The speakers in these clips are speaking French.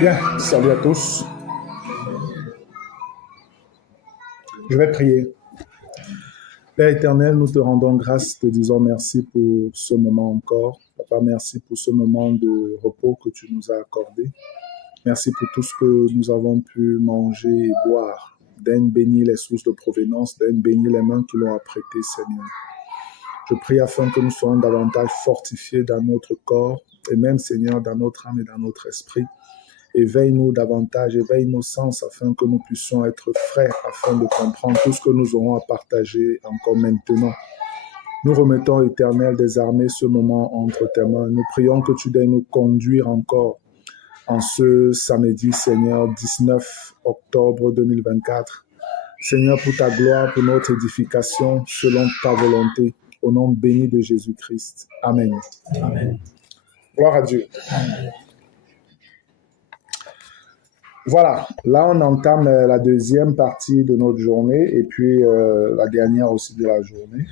Bien, salut à tous. Je vais prier. Père éternel, nous te rendons grâce, te disons merci pour ce moment encore. Papa, merci pour ce moment de repos que tu nous as accordé. Merci pour tout ce que nous avons pu manger et boire. Daigne bénir les sources de provenance, daigne bénir les mains qui l'ont apprêté, Seigneur. Je prie afin que nous soyons davantage fortifiés dans notre corps et même, Seigneur, dans notre âme et dans notre esprit. Éveille-nous davantage, éveille nos sens afin que nous puissions être frais, afin de comprendre tout ce que nous aurons à partager encore maintenant. Nous remettons, Éternel des armées, ce moment entre tes mains. Nous prions que tu daignes nous conduire encore en ce samedi, Seigneur, 19 octobre 2024. Seigneur, pour ta gloire, pour notre édification, selon ta volonté, au nom béni de Jésus-Christ. Amen. Amen. Gloire à Dieu. Amen. Voilà, là on entame la deuxième partie de notre journée et puis la dernière aussi de la journée.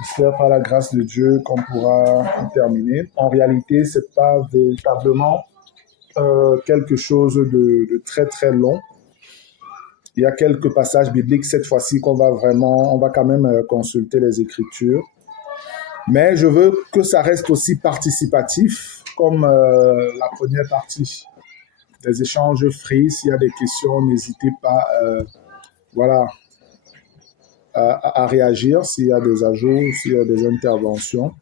J'espère par la grâce de Dieu qu'on pourra y terminer. En réalité, ce n'est pas véritablement quelque chose de très très long. Il y a quelques passages bibliques cette fois-ci on va quand même consulter les Écritures. Mais je veux que ça reste aussi participatif comme la première partie. Des échanges free. S'il y a des questions, n'hésitez pas à réagir. S'il y a des ajouts, s'il y a des interventions,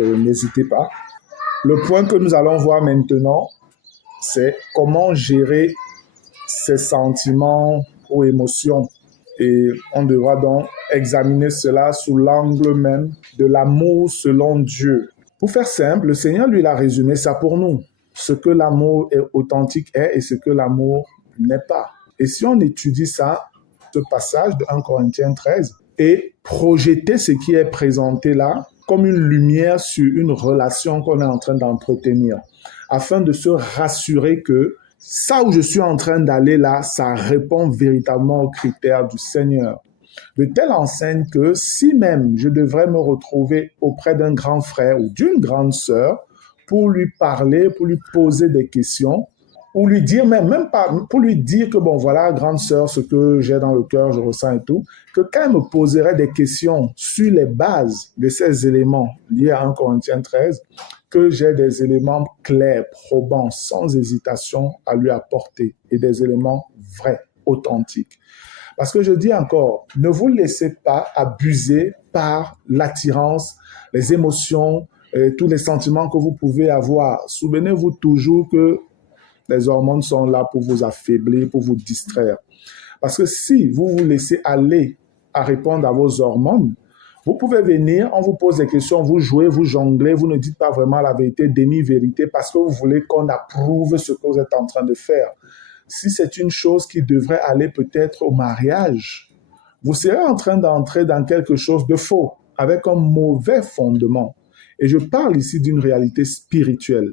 n'hésitez pas. Le point que nous allons voir maintenant, c'est comment gérer ses sentiments ou émotions. Et on devra donc examiner cela sous l'angle même de l'amour selon Dieu. Pour faire simple, le Seigneur, lui, a résumé ça pour nous. Ce que l'amour authentique est et ce que l'amour n'est pas. Et si on étudie ça, ce passage de 1 Corinthiens 13, et projeter ce qui est présenté là comme une lumière sur une relation qu'on est en train d'entretenir, afin de se rassurer que ça où je suis en train d'aller là, ça répond véritablement aux critères du Seigneur. De telle enseigne que si même je devrais me retrouver auprès d'un grand frère ou d'une grande sœur, pour lui parler, pour lui poser des questions, ou lui dire même pas, pour lui dire que bon voilà, grande sœur, ce que j'ai dans le cœur, je ressens et tout, que quand elle me poserait des questions sur les bases de ces éléments liés à 1 Corinthiens 13, que j'ai des éléments clairs, probants, sans hésitation à lui apporter, et des éléments vrais, authentiques. Parce que je dis encore, ne vous laissez pas abuser par l'attirance, les émotions, tous les sentiments que vous pouvez avoir. Souvenez-vous toujours que les hormones sont là pour vous affaiblir, pour vous distraire. Parce que si vous vous laissez aller à répondre à vos hormones, vous pouvez venir, on vous pose des questions, vous jouez, vous jonglez, vous ne dites pas vraiment la vérité, demi-vérité, parce que vous voulez qu'on approuve ce que vous êtes en train de faire. Si c'est une chose qui devrait aller peut-être au mariage, vous serez en train d'entrer dans quelque chose de faux, avec un mauvais fondement. Et je parle ici d'une réalité spirituelle.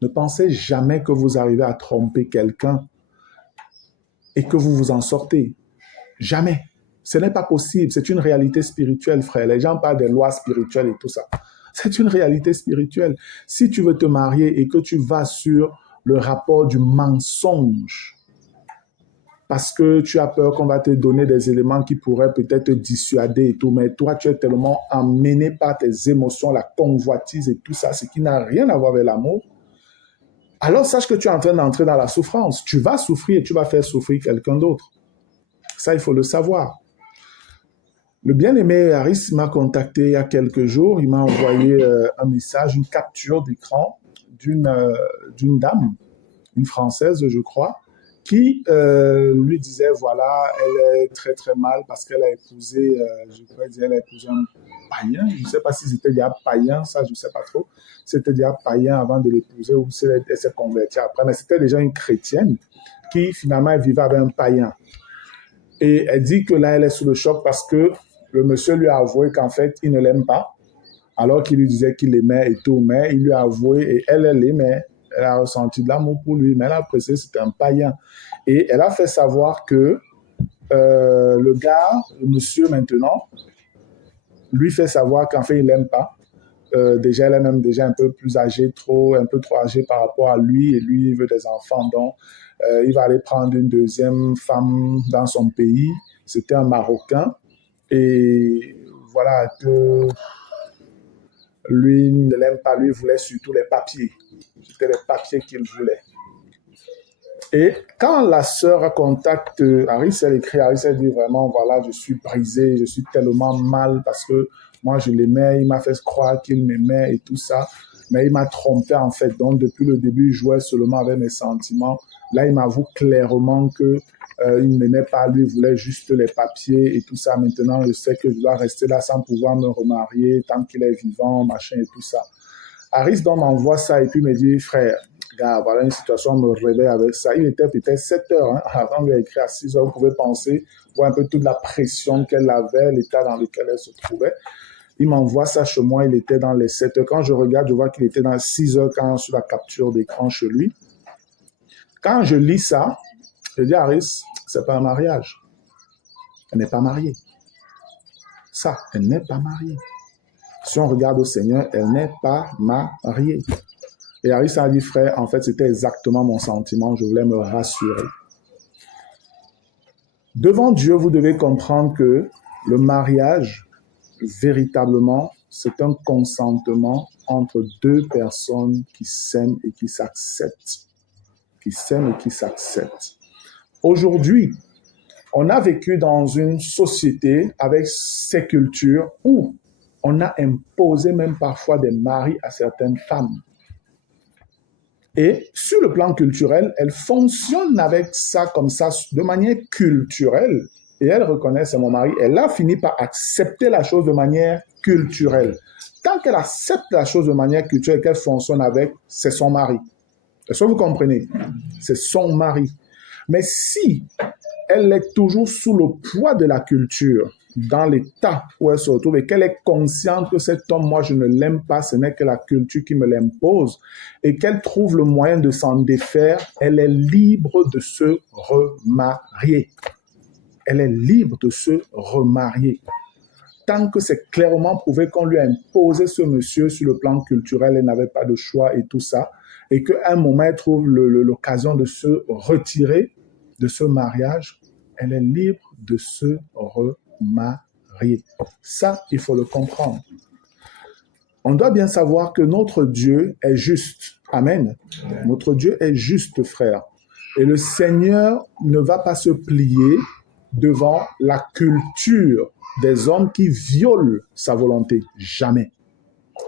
Ne pensez jamais que vous arrivez à tromper quelqu'un et que vous vous en sortez. Jamais. Ce n'est pas possible. C'est une réalité spirituelle, frère. Les gens parlent des lois spirituelles et tout ça. C'est une réalité spirituelle. Si tu veux te marier et que tu vas sur le rapport du mensonge, parce que tu as peur qu'on va te donner des éléments qui pourraient peut-être te dissuader et tout, mais toi, tu es tellement emmené par tes émotions, la convoitise et tout ça, ce qui n'a rien à voir avec l'amour, alors sache que tu es en train d'entrer dans la souffrance. Tu vas souffrir et tu vas faire souffrir quelqu'un d'autre. Ça, il faut le savoir. Le bien-aimé Harris m'a contacté il y a quelques jours. Il m'a envoyé un message, une capture d'écran d'une dame, une Française, je crois, qui lui disait, voilà, elle est très très mal parce qu'elle a épousé, je pourrais dire, elle a épousé un païen. Je ne sais pas si c'était déjà païen, ça je ne sais pas trop. C'était déjà païen avant de l'épouser ou si elle s'est convertie après, mais c'était déjà une chrétienne qui finalement vivait avec un païen. Et elle dit que là, elle est sous le choc parce que le monsieur lui a avoué qu'en fait, il ne l'aime pas, alors qu'il lui disait qu'il l'aimait et tout, mais il lui a avoué et elle l'aimait. Elle a ressenti de l'amour pour lui, mais elle a apprécié, c'était un païen. Et elle a fait savoir que le monsieur maintenant, lui fait savoir qu'en fait, il ne l'aime pas, Déjà, elle est même déjà un peu plus âgée, un peu trop âgée par rapport à lui, et lui, il veut des enfants. Donc, il va aller prendre une deuxième femme dans son pays. C'était un Marocain. Et voilà que lui ne l'aime pas, lui voulait surtout les papiers. C'était les papiers qu'il voulait. Et quand la sœur contacte Harris, elle écrit, Harris, elle dit vraiment, voilà, je suis brisé, je suis tellement mal parce que moi, je l'aimais, il m'a fait croire qu'il m'aimait et tout ça, mais il m'a trompé en fait. Donc, depuis le début, il jouait seulement avec mes sentiments. Là, il m'avoue clairement que il ne m'aimait pas, lui voulait juste les papiers et tout ça. Maintenant, je sais que je dois rester là sans pouvoir me remarier tant qu'il est vivant, machin et tout ça. Harris donc m'envoie ça et puis me dit, frère, gars, voilà une situation, me réveille avec ça. Il était peut-être 7 heures, hein, avant de lui écrire à 6 heures, vous pouvez penser, voir un peu toute la pression qu'elle avait, l'état dans lequel elle se trouvait. Il m'envoie ça chez moi, il était dans les 7 heures. Quand je regarde, je vois qu'il était dans 6 heures quand sur la capture d'écran chez lui. Quand je lis ça, je dis, Harris, c'est pas un mariage. Elle n'est pas mariée. Ça, elle n'est pas mariée. Si on regarde au Seigneur, elle n'est pas mariée. Et Harris a dit, frère, en fait, c'était exactement mon sentiment. Je voulais me rassurer. Devant Dieu, vous devez comprendre que le mariage, véritablement, c'est un consentement entre deux personnes qui s'aiment et qui s'acceptent. Qui s'aiment et qui s'acceptent. Aujourd'hui, on a vécu dans une société avec ces cultures où on a imposé même parfois des maris à certaines femmes. Et sur le plan culturel, elle fonctionne avec ça comme ça, de manière culturelle. Et elle reconnaît, c'est mon mari. Elle a fini par accepter la chose de manière culturelle. Tant qu'elle accepte la chose de manière culturelle, qu'elle fonctionne avec, c'est son mari. Est-ce que vous comprenez? C'est son mari. Mais si elle est toujours sous le poids de la culture, dans l'état où elle se retrouve et qu'elle est consciente que cet homme, moi, je ne l'aime pas, ce n'est que la culture qui me l'impose, et qu'elle trouve le moyen de s'en défaire, elle est libre de se remarier. Elle est libre de se remarier. Tant que c'est clairement prouvé qu'on lui a imposé ce monsieur sur le plan culturel, elle n'avait pas de choix et tout ça, et qu'à un moment, elle trouve l'occasion de se retirer de ce mariage, elle est libre de se remarier. Ça, il faut le comprendre. On doit bien savoir que notre Dieu est juste. Amen. Notre Dieu est juste, frère. Et le Seigneur ne va pas se plier devant la culture des hommes qui violent sa volonté. Jamais.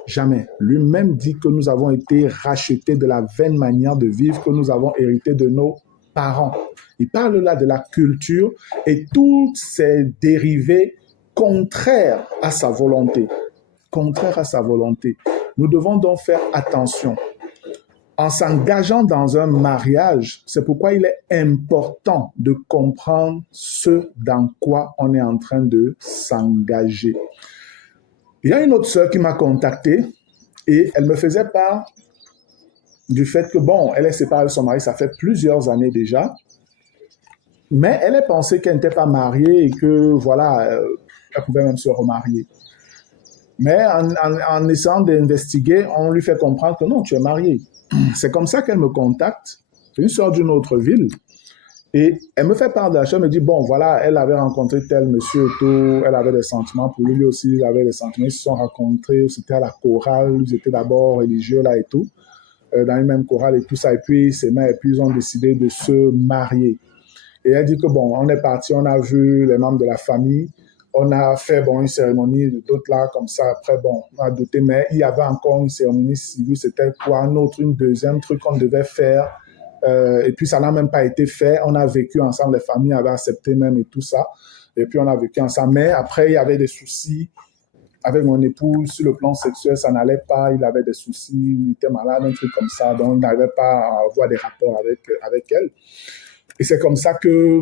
Jamais. Lui-même dit que nous avons été rachetés de la vaine manière de vivre que nous avons hérité de nos parents. Il parle là de la culture et toutes ces dérivés contraires à sa volonté. Contraires à sa volonté. Nous devons donc faire attention. En s'engageant dans un mariage, c'est pourquoi il est important de comprendre ce dans quoi on est en train de s'engager. Il y a une autre sœur qui m'a contacté et elle me faisait part du fait que, bon, elle est séparée de son mari, ça fait plusieurs années déjà, mais elle a pensé qu'elle n'était pas mariée et que, voilà, elle pouvait même se remarier. Mais en essayant d'investiguer, on lui fait comprendre que non, tu es mariée. C'est comme ça qu'elle me contacte. C'est une sœur d'une autre ville. Et elle me fait part de la chose, elle me dit, bon, voilà, elle avait rencontré tel monsieur et tout, elle avait des sentiments pour lui, lui aussi, il avait des sentiments, ils se sont rencontrés, c'était à la chorale, ils étaient d'abord religieux là et tout, dans une même chorale et tout ça, et puis ils s'aimaient, et puis ils ont décidé de se marier. Et elle dit que bon, on est parti, on a vu les membres de la famille, on a fait bon, une cérémonie de d'autres là, comme ça, après bon, on a douté, mais il y avait encore une cérémonie civile, c'était quoi, une deuxième truc qu'on devait faire. Et puis ça n'a même pas été fait. On a vécu ensemble, les familles avaient accepté même et tout ça. Et puis on a vécu ensemble. Mais après, il y avait des soucis avec mon époux sur le plan sexuel, ça n'allait pas. Il avait des soucis, il était malade, un truc comme ça. Donc il n'arrivait pas à avoir des rapports avec elle. Et c'est comme ça que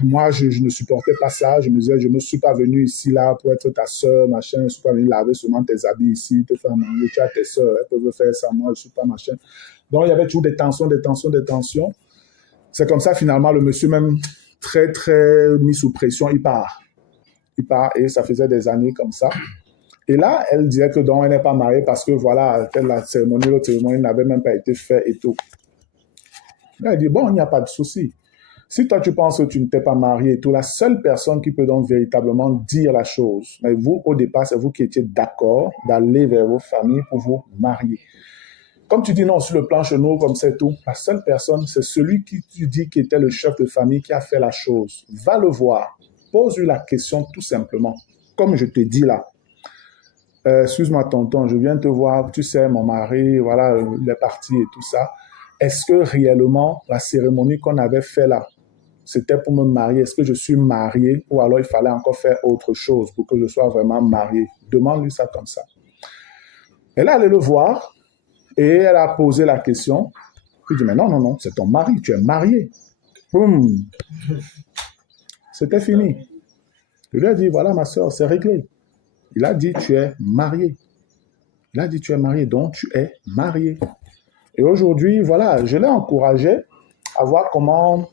moi, je ne supportais pas ça. Je me disais, je ne suis pas venu ici, là, pour être ta sœur, machin. Je ne suis pas venu laver seulement tes habits ici, te faire manger. Tu as tes sœurs, elles peuvent faire ça. Moi, je ne suis pas machin. Donc, il y avait toujours des tensions. C'est comme ça, finalement, le monsieur, même très, très mis sous pression, il part. Et ça faisait des années comme ça. Et là, elle disait que donc elle n'est pas mariée parce que voilà, la cérémonie, l'autre cérémonie n'avait même pas été faite et tout. Elle dit, bon, il n'y a pas de souci. Si toi, tu penses que tu ne t'es pas marié et tout, la seule personne qui peut donc véritablement dire la chose, mais vous, au départ, c'est vous qui étiez d'accord d'aller vers vos familles pour vous marier. Comme tu dis non, sur le plan chez nous, comme c'est tout, la seule personne, c'est celui qui tu dis qui était le chef de famille qui a fait la chose. Va le voir. Pose-lui la question tout simplement. Comme je te dis là. Excuse-moi, tonton, je viens te voir, tu sais, mon mari, voilà, il est parti et tout ça. Est-ce que réellement, la cérémonie qu'on avait fait là, c'était pour me marier? Est-ce que je suis marié ou alors il fallait encore faire autre chose pour que je sois vraiment marié? Demande-lui ça comme ça. Elle est allée le voir. Et elle a posé la question. Il dit, mais non, non, non, c'est ton mari, tu es marié. Boum. C'était fini. Je lui ai dit, voilà ma soeur, c'est réglé. Il a dit, tu es marié. Il a dit, tu es marié, donc tu es marié. Et aujourd'hui, voilà, je l'ai encouragé à voir comment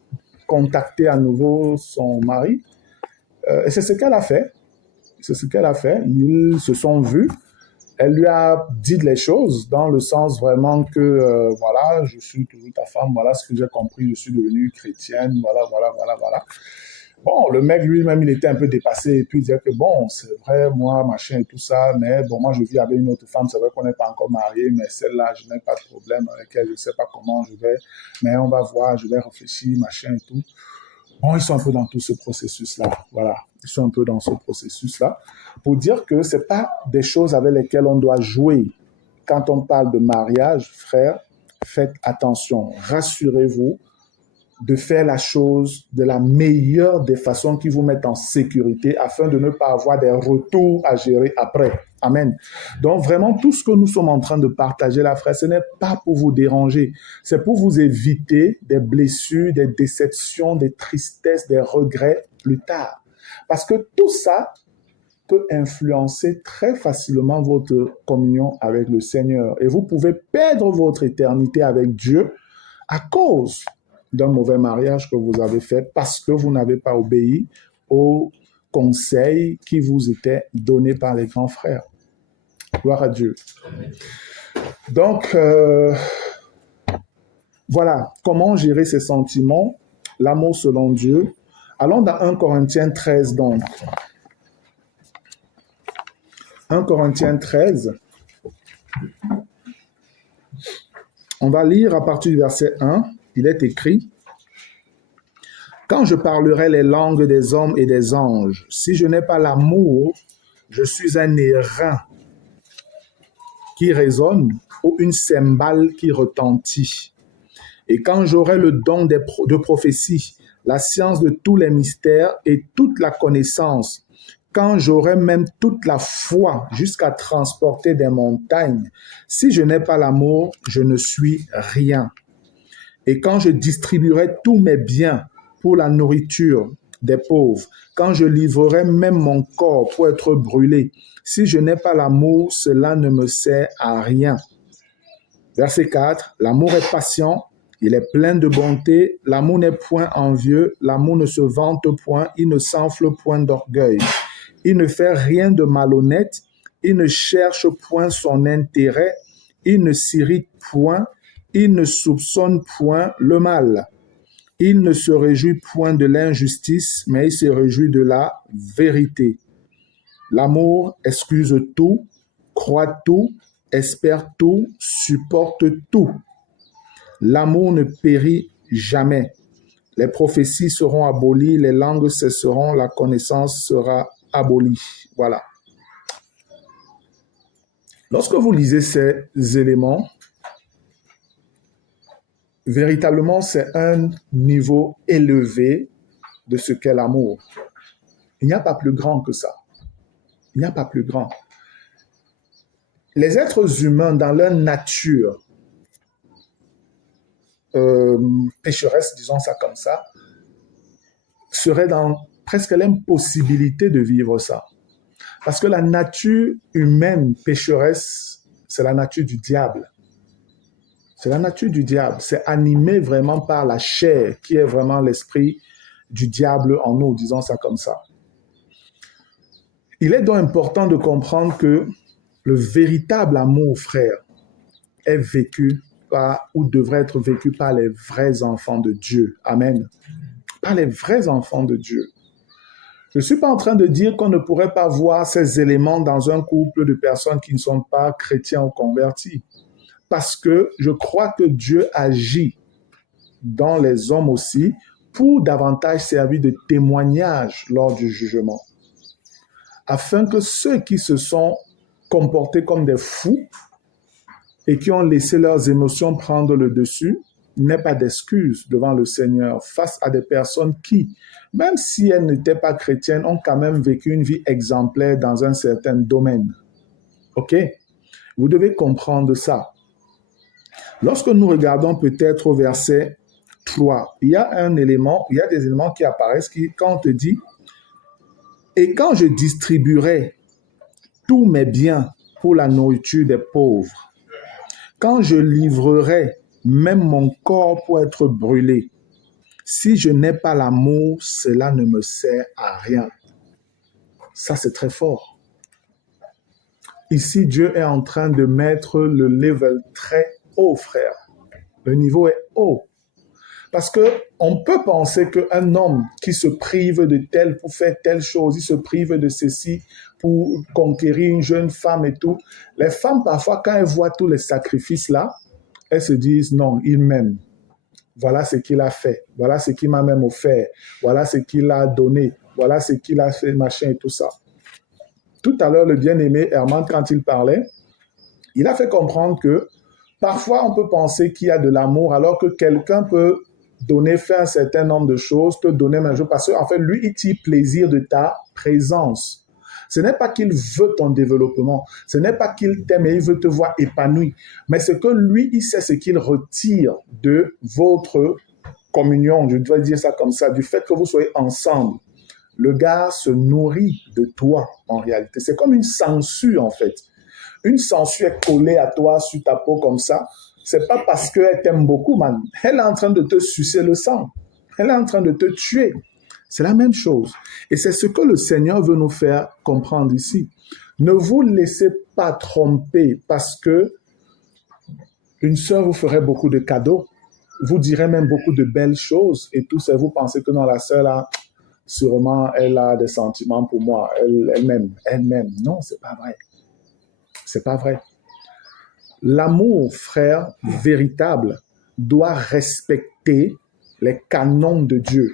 contacter à nouveau son mari. Et c'est ce qu'elle a fait. C'est ce qu'elle a fait. Ils se sont vus. Elle lui a dit les choses dans le sens vraiment que, voilà, je suis toujours ta femme, voilà ce que j'ai compris, je suis devenue chrétienne, voilà, voilà, voilà, voilà. Bon, le mec lui-même, il était un peu dépassé et puis il disait que bon, c'est vrai, moi, machin et tout ça, mais bon, moi, je vis avec une autre femme, c'est vrai qu'on n'est pas encore mariés, mais celle-là, je n'ai pas de problème avec elle, je ne sais pas comment je vais, mais on va voir, je vais réfléchir, machin et tout. Bon, ils sont un peu dans tout ce processus-là, voilà. Ils sont un peu dans ce processus-là pour dire que ce n'est pas des choses avec lesquelles on doit jouer. Quand on parle de mariage, frère, faites attention, rassurez-vous de faire la chose de la meilleure des façons qui vous mettent en sécurité afin de ne pas avoir des retours à gérer après. Amen. Donc vraiment, tout ce que nous sommes en train de partager là, frère, ce n'est pas pour vous déranger. C'est pour vous éviter des blessures, des déceptions, des tristesses, des regrets plus tard. Parce que tout ça peut influencer très facilement votre communion avec le Seigneur. Et vous pouvez perdre votre éternité avec Dieu à cause d'un mauvais mariage que vous avez fait parce que vous n'avez pas obéi aux conseils qui vous étaient donnés par les grands frères. Gloire à Dieu. Donc, voilà, comment gérer ces sentiments, l'amour selon Dieu. Allons dans 1 Corinthiens 13 donc. 1 Corinthiens 13. On va lire à partir du verset 1. Il est écrit, « Quand je parlerai les langues des hommes et des anges, si je n'ai pas l'amour, je suis un airain qui résonne ou une cymbale qui retentit. Et quand j'aurai le don de prophétie, la science de tous les mystères et toute la connaissance, quand j'aurai même toute la foi jusqu'à transporter des montagnes, si je n'ai pas l'amour, je ne suis rien. Et quand je distribuerai tous mes biens pour la nourriture des pauvres, quand je livrerai même mon corps pour être brûlé, si je n'ai pas l'amour, cela ne me sert à rien. » Verset 4, « L'amour est patient, il est plein de bonté, l'amour n'est point envieux, l'amour ne se vante point, il ne s'enfle point d'orgueil. Il ne fait rien de malhonnête, il ne cherche point son intérêt, il ne s'irrite point, il ne soupçonne point le mal. Il ne se réjouit point de l'injustice, mais il se réjouit de la vérité. L'amour excuse tout, croit tout, espère tout, supporte tout. L'amour ne périt jamais. Les prophéties seront abolies, les langues cesseront, la connaissance sera abolie. Voilà. Lorsque vous lisez ces éléments, véritablement, c'est un niveau élevé de ce qu'est l'amour. Il n'y a pas plus grand que ça. Il n'y a pas plus grand. Les êtres humains, dans leur nature pécheresse, disons ça comme ça, seraient dans presque l'impossibilité de vivre ça. Parce que la nature humaine pécheresse, c'est la nature du diable. C'est la nature du diable. C'est animé vraiment par la chair, qui est vraiment l'esprit du diable en nous, disons ça comme ça. Il est donc important de comprendre que le véritable amour, frère, est vécu par, ou devrait être vécu par les vrais enfants de Dieu. Amen. Par les vrais enfants de Dieu. Je ne suis pas en train de dire qu'on ne pourrait pas voir ces éléments dans un couple de personnes qui ne sont pas chrétiens ou convertis. Parce que je crois que Dieu agit dans les hommes aussi pour davantage servir de témoignage lors du jugement. Afin que ceux qui se sont comportés comme des fous et qui ont laissé leurs émotions prendre le dessus n'aient pas d'excuses devant le Seigneur face à des personnes qui, même si elles n'étaient pas chrétiennes, ont quand même vécu une vie exemplaire dans un certain domaine. OK? Vous devez comprendre ça. Lorsque nous regardons peut-être au verset 3, il y a des éléments qui apparaissent quand on te dit « Et quand je distribuerai tous mes biens pour la nourriture des pauvres, quand je livrerai même mon corps pour être brûlé, si je n'ai pas l'amour, cela ne me sert à rien. » Ça, c'est très fort. Ici, Dieu est en train de mettre le level très haut, frère. Le niveau est haut. Parce qu'on peut penser qu'un homme qui se prive de tel pour faire telle chose, il se prive de ceci pour conquérir une jeune femme et tout. Les femmes, parfois, quand elles voient tous les sacrifices là, elles se disent, non, il m'aime. Voilà ce qu'il a fait. Voilà ce qu'il m'a même offert. Voilà ce qu'il a donné. Voilà ce qu'il a fait, machin et tout ça. Tout à l'heure, le bien-aimé Herman, quand il parlait, il a fait comprendre que parfois, on peut penser qu'il y a de l'amour alors que quelqu'un peut faire un certain nombre de choses, te donner un jour, parce qu'en fait, lui, il tire plaisir de ta présence. Ce n'est pas qu'il veut ton développement, ce n'est pas qu'il t'aime et il veut te voir épanoui, mais c'est que lui, il sait ce qu'il retire de votre communion, je dois dire ça comme ça, du fait que vous soyez ensemble. Le gars se nourrit de toi, en réalité. C'est comme une sangsue, en fait. Une sangsue est collée à toi, sur ta peau, comme ça. C'est pas parce qu'elle t'aime beaucoup, man. Elle est en train de te sucer le sang. Elle est en train de te tuer. C'est la même chose. Et c'est ce que le Seigneur veut nous faire comprendre ici. Ne vous laissez pas tromper parce que une sœur vous ferait beaucoup de cadeaux, vous dirait même beaucoup de belles choses et tout ça. Vous pensez que non, la sœur là, sûrement, elle a des sentiments pour moi. Elle m'aime. Elle m'aime. Non, c'est pas vrai. C'est pas vrai. L'amour, frère, véritable, doit respecter les canons de Dieu.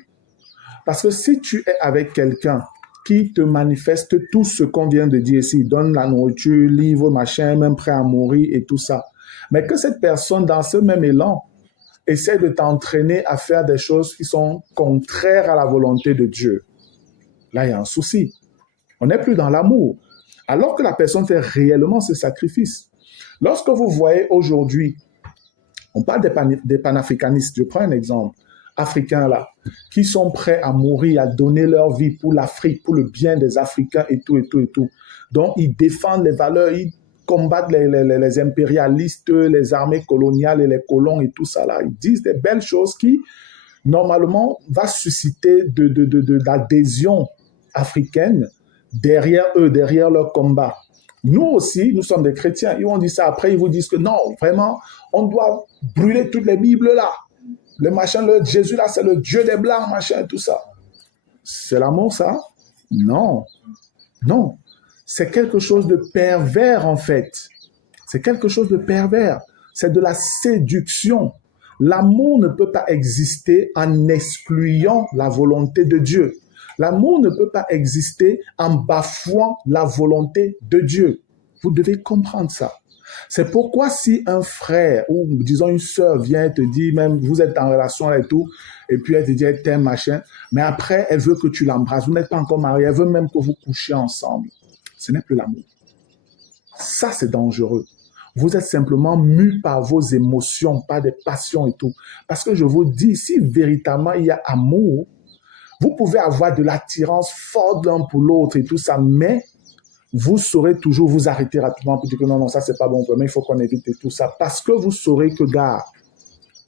Parce que si tu es avec quelqu'un qui te manifeste tout ce qu'on vient de dire ici, donne la nourriture, livre, machin, même prêt à mourir et tout ça, mais que cette personne, dans ce même élan, essaie de t'entraîner à faire des choses qui sont contraires à la volonté de Dieu, là, il y a un souci. On n'est plus dans l'amour. Alors que la personne fait réellement ce sacrifice. Lorsque vous voyez aujourd'hui, on parle des panafricanistes, je prends un exemple, africains là, qui sont prêts à mourir, à donner leur vie pour l'Afrique, pour le bien des Africains et tout, et tout, et tout. Donc, ils défendent les valeurs, ils combattent les impérialistes, les armées coloniales et les colons et tout ça là. Ils disent des belles choses qui, normalement, vont susciter de l'adhésion africaine derrière eux, derrière leur combat. Nous aussi, nous sommes des chrétiens. Ils vont dire ça après, ils vous disent que non, vraiment, on doit brûler toutes les Bibles là. Le machin, le Jésus là, c'est le Dieu des Blancs, machin, tout ça. C'est l'amour, ça? Non. Non. C'est quelque chose de pervers, en fait. C'est quelque chose de pervers. C'est de la séduction. L'amour ne peut pas exister en excluant la volonté de Dieu. L'amour ne peut pas exister en bafouant la volonté de Dieu. Vous devez comprendre ça. C'est pourquoi si un frère ou disons une sœur vient te dire, même vous êtes en relation et tout, et puis elle te dit elle t'aime, machin, mais après elle veut que tu l'embrasses, vous n'êtes pas encore mariés, elle veut même que vous couchiez ensemble. Ce n'est plus l'amour. Ça, c'est dangereux. Vous êtes simplement mus par vos émotions, par des passions et tout. Parce que je vous dis, si véritablement il y a amour, vous pouvez avoir de l'attirance forte l'un pour l'autre et tout ça, mais vous saurez toujours vous arrêter rapidement pour dire que non, ça c'est pas bon, vraiment il faut qu'on évite tout ça. Parce que vous saurez que, gars,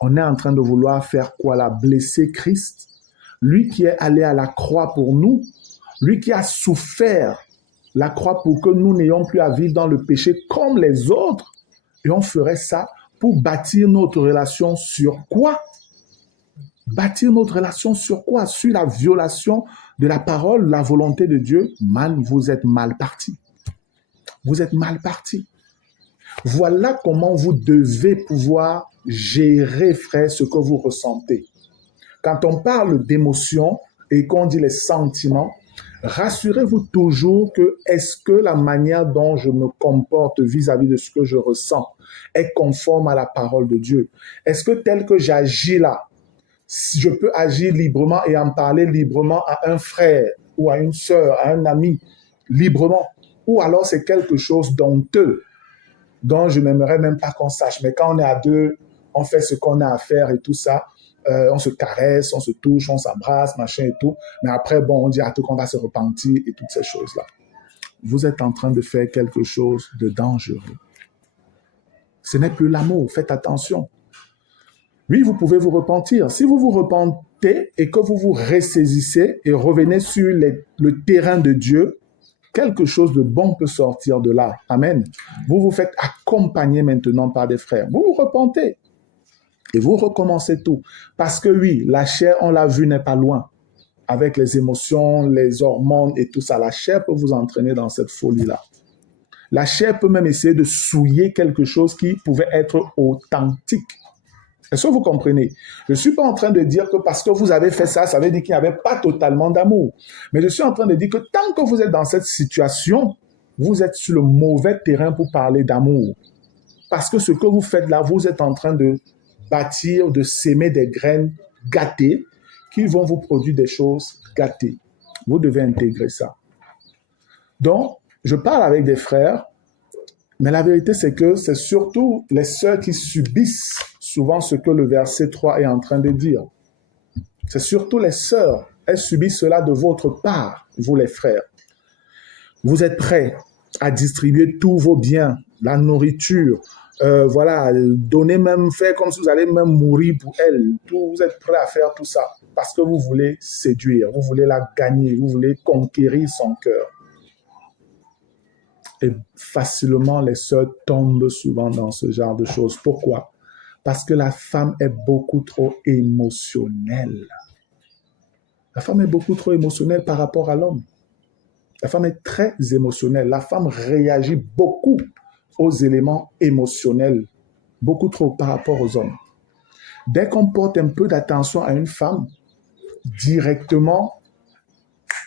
on est en train de vouloir faire quoi là? Blesser Christ, lui qui est allé à la croix pour nous, lui qui a souffert la croix pour que nous n'ayons plus à vivre dans le péché comme les autres. Et on ferait ça pour bâtir notre relation sur quoi? Bâtir notre relation sur quoi? Sur la violation de la parole, la volonté de Dieu. Vous êtes mal parti. Vous êtes mal parti. Voilà comment vous devez pouvoir gérer, frère, ce que vous ressentez. Quand on parle d'émotions et qu'on dit les sentiments, rassurez-vous toujours que est-ce que la manière dont je me comporte vis-à-vis de ce que je ressens est conforme à la parole de Dieu? Est-ce que tel que j'agis là, je peux agir librement et en parler librement à un frère ou à une sœur, à un ami, librement? Ou alors c'est quelque chose d'honteux dont je n'aimerais même pas qu'on sache. Mais quand on est à deux, on fait ce qu'on a à faire et tout ça. On se caresse, on se touche, on s'embrasse, machin et tout. Mais après, bon, on dit à tout qu'on va se repentir et toutes ces choses-là. Vous êtes en train de faire quelque chose de dangereux. Ce n'est plus l'amour, faites attention. Oui, vous pouvez vous repentir. Si vous vous repentez et que vous vous ressaisissez et revenez sur le terrain de Dieu, quelque chose de bon peut sortir de là. Amen. Vous vous faites accompagner maintenant par des frères. Vous vous repentez. Et vous recommencez tout. Parce que oui, la chair, on l'a vu, n'est pas loin. Avec les émotions, les hormones et tout ça, la chair peut vous entraîner dans cette folie-là. La chair peut même essayer de souiller quelque chose qui pouvait être authentique. Est-ce que vous comprenez? Je ne suis pas en train de dire que parce que vous avez fait ça, ça veut dire qu'il n'y avait pas totalement d'amour. Mais je suis en train de dire que tant que vous êtes dans cette situation, vous êtes sur le mauvais terrain pour parler d'amour. Parce que ce que vous faites là, vous êtes en train de bâtir, de s'aimer des graines gâtées qui vont vous produire des choses gâtées. Vous devez intégrer ça. Donc, je parle avec des frères, mais la vérité, c'est que c'est surtout les sœurs qui subissent souvent ce que le verset 3 est en train de dire. C'est surtout les sœurs. Elles subissent cela de votre part, vous les frères. Vous êtes prêts à distribuer tous vos biens, la nourriture, voilà, donner même, faire comme si vous allez même mourir pour elle. Vous êtes prêts à faire tout ça parce que vous voulez séduire, vous voulez la gagner, vous voulez conquérir son cœur. Et facilement, les sœurs tombent souvent dans ce genre de choses. Pourquoi? Parce que la femme est beaucoup trop émotionnelle. La femme est beaucoup trop émotionnelle par rapport à l'homme. La femme est très émotionnelle. La femme réagit beaucoup aux éléments émotionnels, beaucoup trop par rapport aux hommes. Dès qu'on porte un peu d'attention à une femme, directement,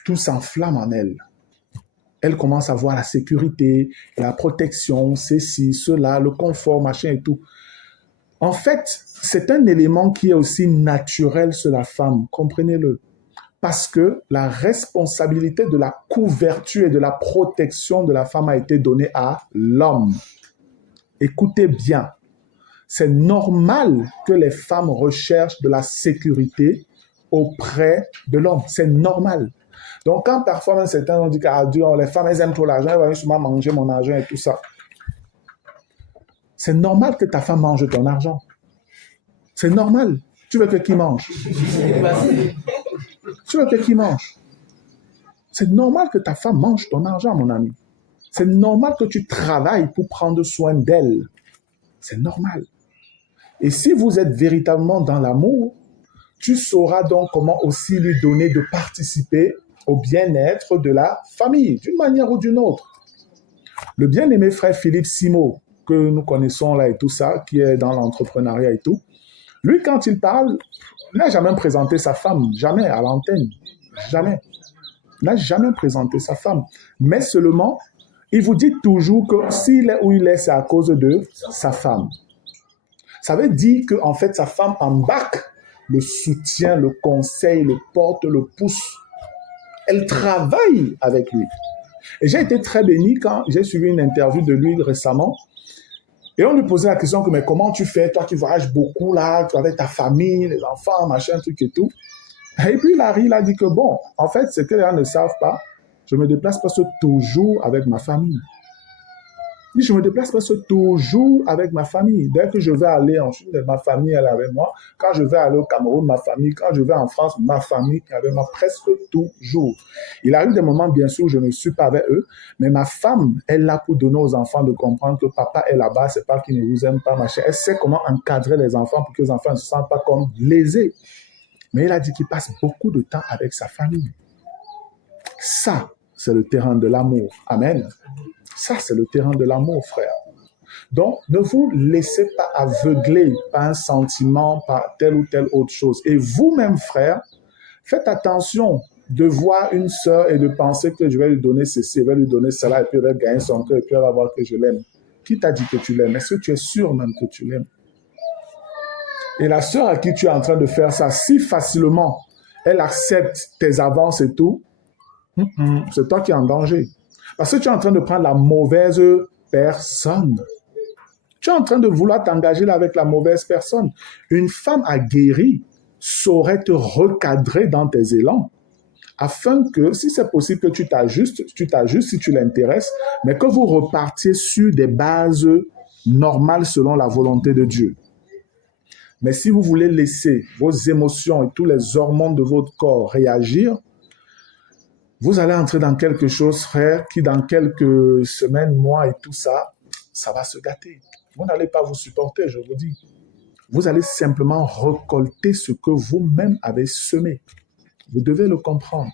tout s'enflamme en elle. Elle commence à voir la sécurité, la protection, ceci, cela, le confort, machin et tout. En fait, c'est un élément qui est aussi naturel sur la femme, comprenez-le. Parce que la responsabilité de la couverture et de la protection de la femme a été donnée à l'homme. Écoutez bien, c'est normal que les femmes recherchent de la sécurité auprès de l'homme. C'est normal. Donc, quand parfois même certains ont dit que les femmes, elles aiment trop l'argent, elles vont souvent manger mon argent et tout ça. C'est normal que ta femme mange ton argent. C'est normal. Tu veux que qui mange? Tu veux que qui mange? C'est normal que ta femme mange ton argent, mon ami. C'est normal que tu travailles pour prendre soin d'elle. C'est normal. Et si vous êtes véritablement dans l'amour, tu sauras donc comment aussi lui donner de participer au bien-être de la famille, d'une manière ou d'une autre. Le bien-aimé frère Philippe Simo, que nous connaissons là et tout ça, qui est dans l'entrepreneuriat et tout, lui, quand il parle, il n'a jamais présenté sa femme, jamais à l'antenne, jamais. Il n'a jamais présenté sa femme. Mais seulement, il vous dit toujours que s'il est où il est, c'est à cause de sa femme. Ça veut dire qu'en fait, sa femme embarque le soutien, le conseil, le porte, le pousse. Elle travaille avec lui. Et j'ai été très béni quand j'ai suivi une interview de lui récemment. Et on lui posait la question que, mais comment tu fais, toi qui voyages beaucoup là, tu avec ta famille, les enfants, machin, truc et tout. Et puis Larry, il a dit que bon, en fait, ce que les gens ne savent pas, je me déplace presque toujours avec ma famille. dit, je me déplace presque toujours avec ma famille. Dès que je vais aller en Chine, ma famille elle est avec moi. Quand je vais aller au Cameroun, ma famille. Quand je vais en France, ma famille est avec moi presque toujours. Il arrive des moments, bien sûr, où je ne suis pas avec eux, mais ma femme est là pour donner aux enfants de comprendre que papa est là-bas, c'est pas qu'il ne vous aime pas, machin. Elle sait comment encadrer les enfants pour que les enfants ne se sentent pas comme lésés. Mais il a dit qu'il passe beaucoup de temps avec sa famille. Ça, c'est le terrain de l'amour. Amen. Ça, c'est le terrain de l'amour, frère. Donc, ne vous laissez pas aveugler par un sentiment, par telle ou telle autre chose. Et vous-même, frère, faites attention de voir une sœur et de penser que je vais lui donner ceci, je vais lui donner cela, et puis elle va gagner son cœur, et puis elle va voir que je l'aime. Qui t'a dit que tu l'aimes? Est-ce que tu es sûr même que tu l'aimes? Et la sœur à qui tu es en train de faire ça, si facilement elle accepte tes avances et tout, c'est toi qui es en danger. Parce que tu es en train de prendre la mauvaise personne. Tu es en train de vouloir t'engager là avec la mauvaise personne. Une femme aguerrie saurait te recadrer dans tes élans, afin que, si c'est possible que tu t'ajustes si tu l'intéresses, mais que vous repartiez sur des bases normales selon la volonté de Dieu. Mais si vous voulez laisser vos émotions et tous les hormones de votre corps réagir, vous allez entrer dans quelque chose, frère, qui dans quelques semaines, mois et tout ça, ça va se gâter. Vous n'allez pas vous supporter, je vous dis. Vous allez simplement récolter ce que vous-même avez semé. Vous devez le comprendre.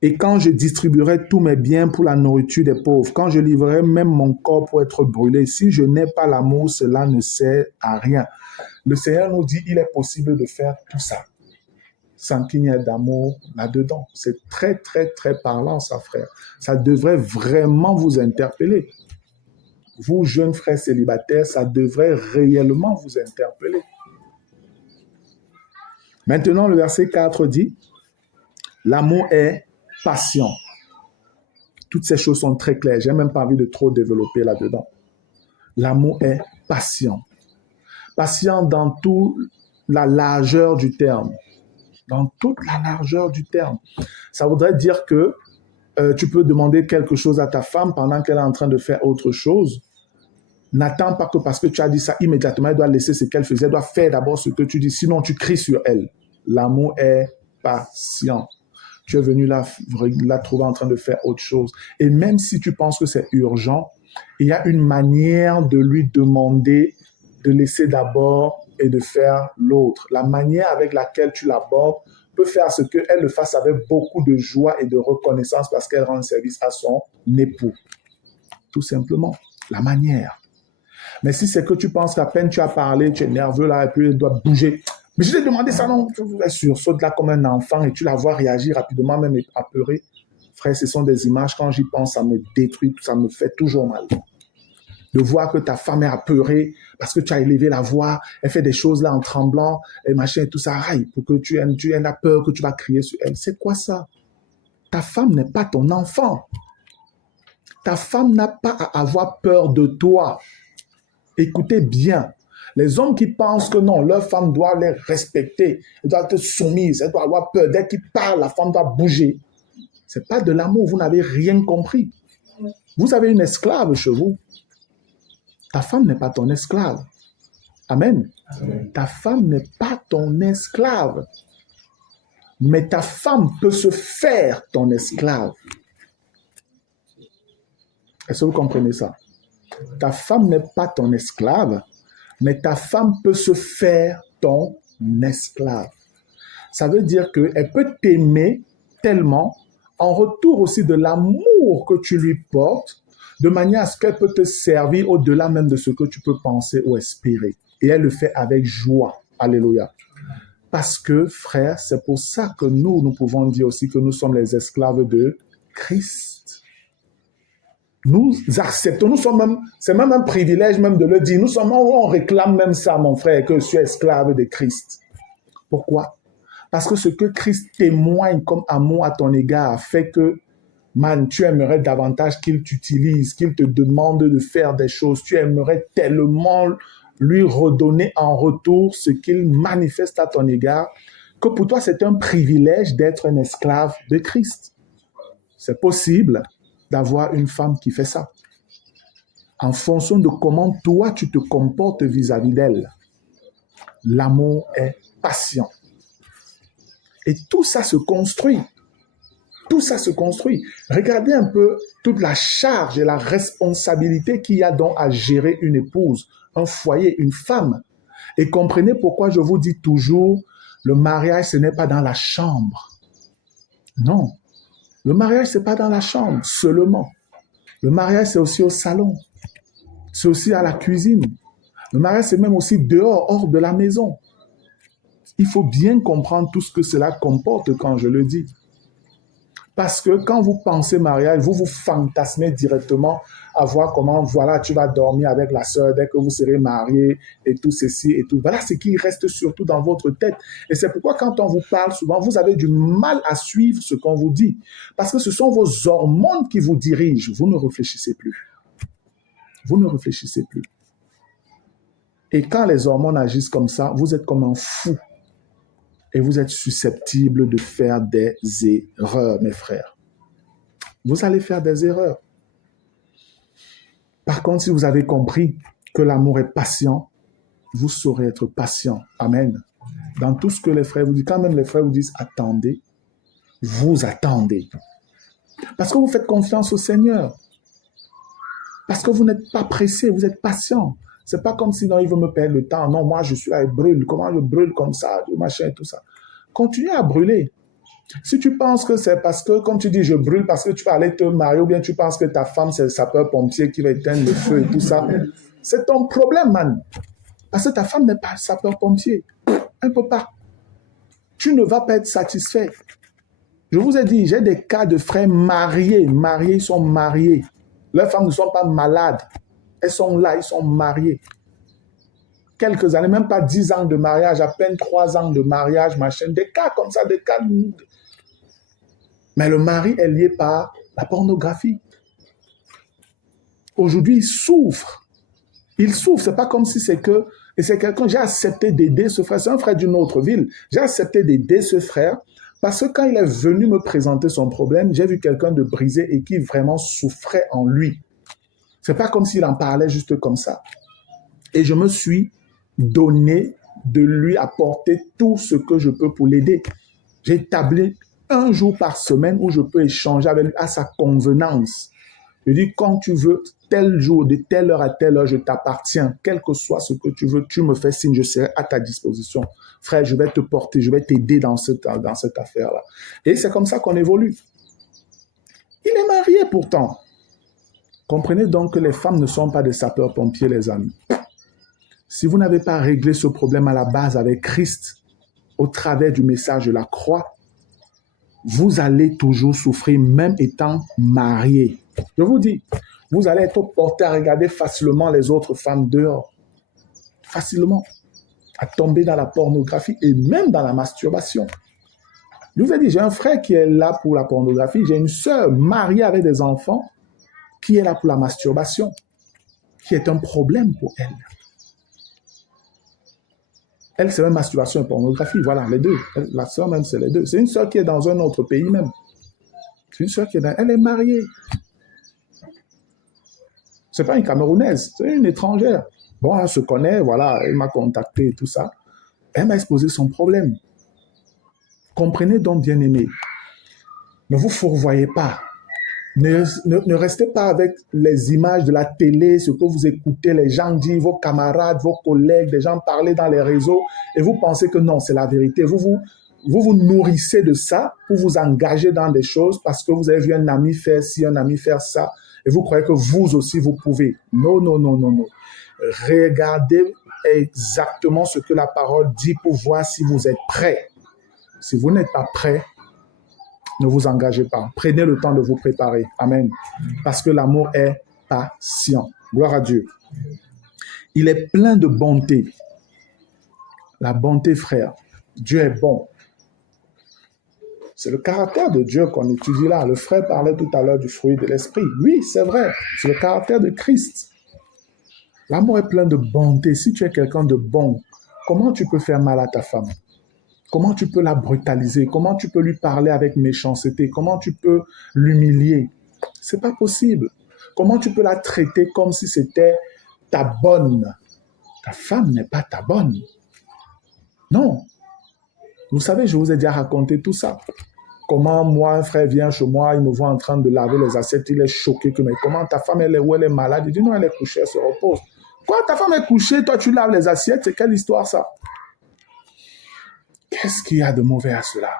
Et quand je distribuerai tous mes biens pour la nourriture des pauvres, quand je livrerai même mon corps pour être brûlé, si je n'ai pas l'amour, cela ne sert à rien. Le Seigneur nous dit, il est possible de faire tout ça sans qu'il n'y ait d'amour là-dedans. C'est très, très, très parlant, ça, frère. Ça devrait vraiment vous interpeller. Vous, jeunes frères célibataires, ça devrait réellement vous interpeller. Maintenant, le verset 4 dit, l'amour est patient. Toutes ces choses sont très claires. Je n'ai même pas envie de trop développer là-dedans. L'amour est patient. Patient dans toute la largeur du terme. Dans toute la largeur du terme. Ça voudrait dire que tu peux demander quelque chose à ta femme pendant qu'elle est en train de faire autre chose. N'attends pas que parce que tu as dit ça immédiatement, elle doit laisser ce qu'elle faisait, elle doit faire d'abord ce que tu dis, sinon tu cries sur elle. L'amour est patient. Tu es venu la trouver en train de faire autre chose. Et même si tu penses que c'est urgent, il y a une manière de lui demander de laisser d'abord et de faire l'autre. La manière avec laquelle tu l'abordes peut faire ce qu'elle le fasse avec beaucoup de joie et de reconnaissance parce qu'elle rend service à son époux. Tout simplement, la manière. Mais si c'est que tu penses qu'à peine tu as parlé, tu es nerveux là et puis elle doit bouger. Mais je t'ai demandé ça, non, tu sursautes là comme un enfant et tu la vois réagir rapidement, même apeurée. Frère, ce sont des images, quand j'y pense, ça me détruit, ça me fait toujours mal. De voir que ta femme est apeurée parce que tu as élevé la voix, elle fait des choses là en tremblant, et machin et tout ça, aïe, pour que tu aies la peur que tu vas crier sur elle. C'est quoi ça? Ta femme n'est pas ton enfant. Ta femme n'a pas à avoir peur de toi. Écoutez bien. Les hommes qui pensent que non, leur femme doit les respecter, elle doit être soumise, elle doit avoir peur. Dès qu'ils parlent, la femme doit bouger. Ce n'est pas de l'amour, vous n'avez rien compris. Vous avez une esclave chez vous. Ta femme n'est pas ton esclave. Amen. Amen. Ta femme n'est pas ton esclave. Mais ta femme peut se faire ton esclave. Est-ce que vous comprenez ça? Ta femme n'est pas ton esclave, mais ta femme peut se faire ton esclave. Ça veut dire qu'elle peut t'aimer tellement, en retour aussi de l'amour que tu lui portes, de manière à ce qu'elle peut te servir au-delà même de ce que tu peux penser ou espérer. Et elle le fait avec joie. Alléluia. Parce que, frère, c'est pour ça que nous pouvons dire aussi que nous sommes les esclaves de Christ. Nous acceptons, c'est même un privilège même de le dire. On réclame même ça, mon frère, que je suis esclave de Christ. Pourquoi? Parce que ce que Christ témoigne comme amour à ton égard fait que, man, tu aimerais davantage qu'il t'utilise, qu'il te demande de faire des choses. Tu aimerais tellement lui redonner en retour ce qu'il manifeste à ton égard, que pour toi, c'est un privilège d'être un esclave de Christ. C'est possible d'avoir une femme qui fait ça. en fonction de comment toi tu te comportes vis-à-vis d'elle. L'amour est patient. Et tout ça se construit. Tout ça se construit. Regardez un peu toute la charge et la responsabilité qu'il y a donc à gérer une épouse, un foyer, une femme. Et comprenez pourquoi je vous dis toujours, le mariage, ce n'est pas dans la chambre. Non. Le mariage, ce n'est pas dans la chambre seulement. Le mariage, c'est aussi au salon. C'est aussi à la cuisine. Le mariage, c'est même aussi dehors, hors de la maison. Il faut bien comprendre tout ce que cela comporte quand je le dis. Parce que quand vous pensez mariage, vous vous fantasmez directement à voir comment, voilà, tu vas dormir avec la sœur dès que vous serez mariés et tout ceci et tout. Voilà ce qui reste surtout dans votre tête. Et c'est pourquoi quand on vous parle souvent, vous avez du mal à suivre ce qu'on vous dit. Parce que ce sont vos hormones qui vous dirigent. Vous ne réfléchissez plus. Vous ne réfléchissez plus. Et quand les hormones agissent comme ça, vous êtes comme un fou. Et vous êtes susceptible de faire des erreurs, mes frères. Vous allez faire des erreurs. Par contre, si vous avez compris que l'amour est patient, vous saurez être patient. Amen. Dans tout ce que les frères vous disent, quand même les frères vous disent attendez, vous attendez. Parce que vous faites confiance au Seigneur. Parce que vous n'êtes pas pressé, vous êtes patient. C'est pas comme si non, il veut me perdre le temps. Non, moi je suis là et brûle. Comment je brûle comme ça, machin et tout ça. Continuez à brûler. Si tu penses que c'est parce que, comme tu dis, je brûle parce que tu vas aller te marier, ou bien tu penses que ta femme, c'est le sapeur-pompier qui va éteindre le feu et tout ça, c'est ton problème, man. Parce que ta femme n'est pas sapeur-pompier. Elle ne peut pas. Tu ne vas pas être satisfait. Je vous ai dit, j'ai des cas de frères mariés. Mariés, ils sont mariés. Leurs femmes ne sont pas malades. Elles sont là, ils sont mariés. Quelques années, même pas 10 ans de mariage, à peine 3 ans de mariage, machin. Des cas comme ça, des cas. Mais le mari est lié par la pornographie. Aujourd'hui, il souffre. Il souffre. C'est pas comme si c'est que... Et c'est quelqu'un, j'ai accepté d'aider ce frère. C'est un frère d'une autre ville. J'ai accepté d'aider ce frère parce que quand il est venu me présenter son problème, j'ai vu quelqu'un de brisé et qui vraiment souffrait en lui. C'est pas comme s'il en parlait juste comme ça. Et je me suis donné de lui apporter tout ce que je peux pour l'aider. J'ai établi un jour par semaine où je peux échanger avec lui à sa convenance. Je dis, quand tu veux, tel jour, de telle heure à telle heure, je t'appartiens. Quel que soit ce que tu veux, tu me fais signe, je serai à ta disposition. Frère, je vais te porter, je vais t'aider dans cette affaire-là. Et c'est comme ça qu'on évolue. Il est marié pourtant. Comprenez donc que les femmes ne sont pas des sapeurs-pompiers, les amis. Si vous n'avez pas réglé ce problème à la base avec Christ, au travers du message de la croix, vous allez toujours souffrir, même étant marié. Je vous dis, vous allez être porté à regarder facilement les autres femmes dehors. Facilement. À tomber dans la pornographie et même dans la masturbation. Je vous ai dit, j'ai un frère qui est là pour la pornographie. J'ai une sœur mariée avec des enfants qui est là pour la masturbation, qui est un problème pour elle. Elle, c'est même masturbation et pornographie. Voilà, les deux. La sœur même, c'est les deux. C'est une sœur qui est dans un autre pays même. C'est une sœur qui est dans... Elle est mariée. C'est pas une Camerounaise, c'est une étrangère. Bon, elle se connaît, voilà, elle m'a contacté et tout ça. Elle m'a exposé son problème. Comprenez donc, bien-aimés. Ne vous fourvoyez pas. Ne restez pas avec les images de la télé, ce que vous écoutez, les gens disent, vos camarades, vos collègues, des gens parler dans les réseaux, et vous pensez que non, c'est la vérité. Vous nourrissez de ça pour vous engager dans des choses parce que vous avez vu un ami faire ci, un ami faire ça, et vous croyez que vous aussi, vous pouvez. Non, non, non, non, non. Regardez exactement ce que la parole dit pour voir si vous êtes prêt. Si vous n'êtes pas prêt, ne vous engagez pas. Prenez le temps de vous préparer. Amen. Parce que l'amour est patient. Gloire à Dieu. Il est plein de bonté. La bonté, frère. Dieu est bon. C'est le caractère de Dieu qu'on étudie là. Le frère parlait tout à l'heure du fruit de l'esprit. Oui, c'est vrai. C'est le caractère de Christ. L'amour est plein de bonté. Si tu es quelqu'un de bon, comment tu peux faire mal à ta femme? Comment tu peux la brutaliser? Comment tu peux lui parler avec méchanceté? Comment tu peux l'humilier? C'est pas possible. Comment tu peux la traiter comme si c'était ta bonne? Ta femme n'est pas ta bonne. Non. Vous savez, je vous ai déjà raconté tout ça. Comment moi, un frère vient chez moi, il me voit en train de laver les assiettes, il est choqué que, mais comment ta femme, elle est où, elle est malade? Il dit non, elle est couchée, elle se repose. Quoi, ta femme est couchée, toi tu laves les assiettes, c'est quelle histoire ça? Qu'est-ce qu'il y a de mauvais à cela?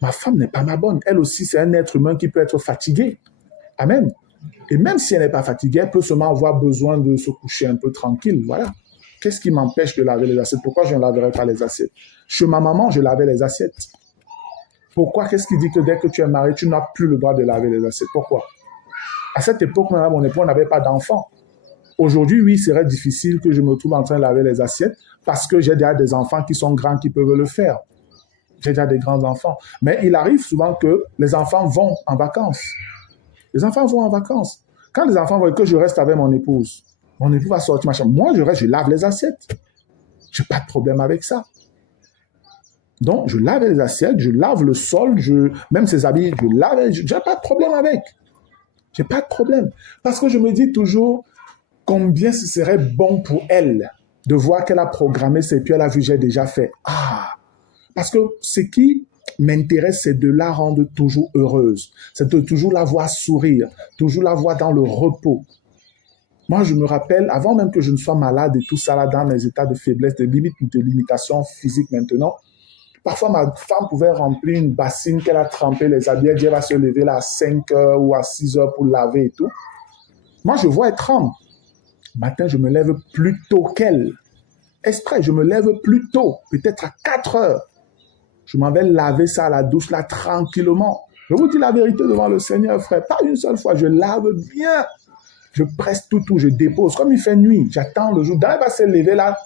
Ma femme n'est pas ma bonne. Elle aussi, c'est un être humain qui peut être fatigué. Amen. Et même si elle n'est pas fatiguée, elle peut seulement avoir besoin de se coucher un peu tranquille. Voilà. Qu'est-ce qui m'empêche de laver les assiettes? Pourquoi je ne laverai pas les assiettes? Chez ma maman, je lavais les assiettes. Pourquoi? Qu'est-ce qui dit que dès que tu es marié, tu n'as plus le droit de laver les assiettes? Pourquoi? À cette époque, mon époux n'avait pas d'enfant. Aujourd'hui, oui, il serait difficile que je me trouve en train de laver les assiettes parce que j'ai déjà des enfants qui sont grands qui peuvent le faire. J'ai déjà des grands enfants. Mais il arrive souvent que les enfants vont en vacances. Les enfants vont en vacances. Quand les enfants veulent que je reste avec mon épouse va sortir ma chambre. Moi, je reste, je lave les assiettes. Je n'ai pas de problème avec ça. Donc, je lave les assiettes, je lave le sol, même ses habits, je lave, je n'ai pas de problème avec. Je n'ai pas de problème. Parce que je me dis toujours combien ce serait bon pour elle de voir qu'elle a programmé ses pieds, elle a vu, j'ai déjà fait. Ah! Parce que ce qui m'intéresse, c'est de la rendre toujours heureuse. C'est de toujours la voir sourire, toujours la voir dans le repos. Moi, je me rappelle, avant même que je ne sois malade et tout ça, là, dans mes états de faiblesse, de limite ou de limitation physique maintenant, parfois ma femme pouvait remplir une bassine qu'elle a trempé les habits, elle dit, elle va se lever là à 5 heures ou à 6 heures pour laver et tout. Moi, je vois elle tremble. Matin, je me lève plus tôt qu'elle. Exprès, je me lève plus tôt, peut-être à 4 heures. Je m'en vais laver ça à la douche, là, tranquillement. Je vous dis la vérité devant le Seigneur, frère. Pas une seule fois, je lave bien. Je presse tout, je dépose. Comme il fait nuit, j'attends le jour. Elle va se lever là,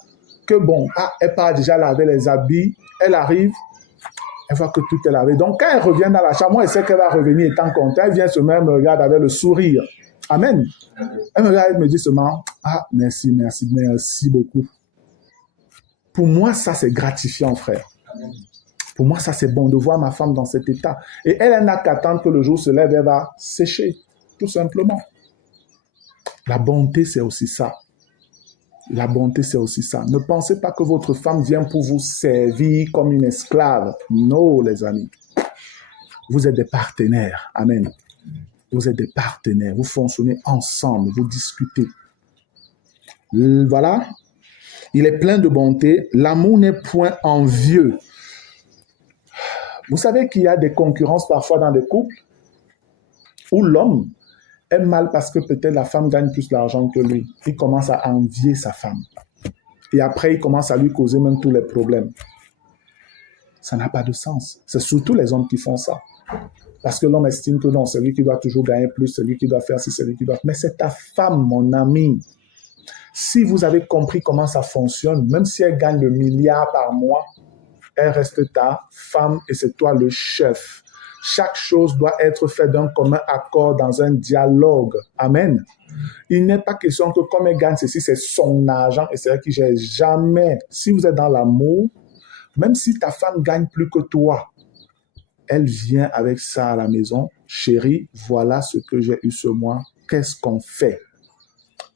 que bon, elle part déjà laver les habits. Elle arrive, elle voit que tout est lavé. Donc, quand elle revient dans la chambre, moi, elle sait qu'elle va revenir étant contente. Elle vient se même me regarde avec le sourire. Amen. Elle me regarde, elle me dit seulement, merci beaucoup. Pour moi, ça, c'est gratifiant, frère. Amen. Pour moi, ça, c'est bon de voir ma femme dans cet état. Et elle n'a qu'attendre que le jour se lève, elle va sécher, tout simplement. La bonté, c'est aussi ça. La bonté, c'est aussi ça. Ne pensez pas que votre femme vient pour vous servir comme une esclave. Non, les amis. Vous êtes des partenaires. Amen. Vous êtes des partenaires. Vous fonctionnez ensemble. Vous discutez. Voilà. Il est plein de bonté. L'amour n'est point envieux. Vous savez qu'il y a des concurrences parfois dans des couples où l'homme est mal parce que peut-être la femme gagne plus d'argent que lui. Il commence à envier sa femme. Et après, il commence à lui causer même tous les problèmes. Ça n'a pas de sens. C'est surtout les hommes qui font ça. Parce que l'homme estime que non, c'est lui qui doit toujours gagner plus, c'est lui qui doit faire ci, c'est lui qui doit... Mais c'est ta femme, mon ami. Si vous avez compris comment ça fonctionne, même si elle gagne le milliard par mois, elle reste ta femme et c'est toi le chef. Chaque chose doit être faite d'un commun accord dans un dialogue. Amen. Il n'est pas question que comme elle gagne ceci, c'est son argent et c'est elle qui gère. Jamais. Si vous êtes dans l'amour, même si ta femme gagne plus que toi, elle vient avec ça à la maison. Chérie, voilà ce que j'ai eu ce mois. Qu'est-ce qu'on fait?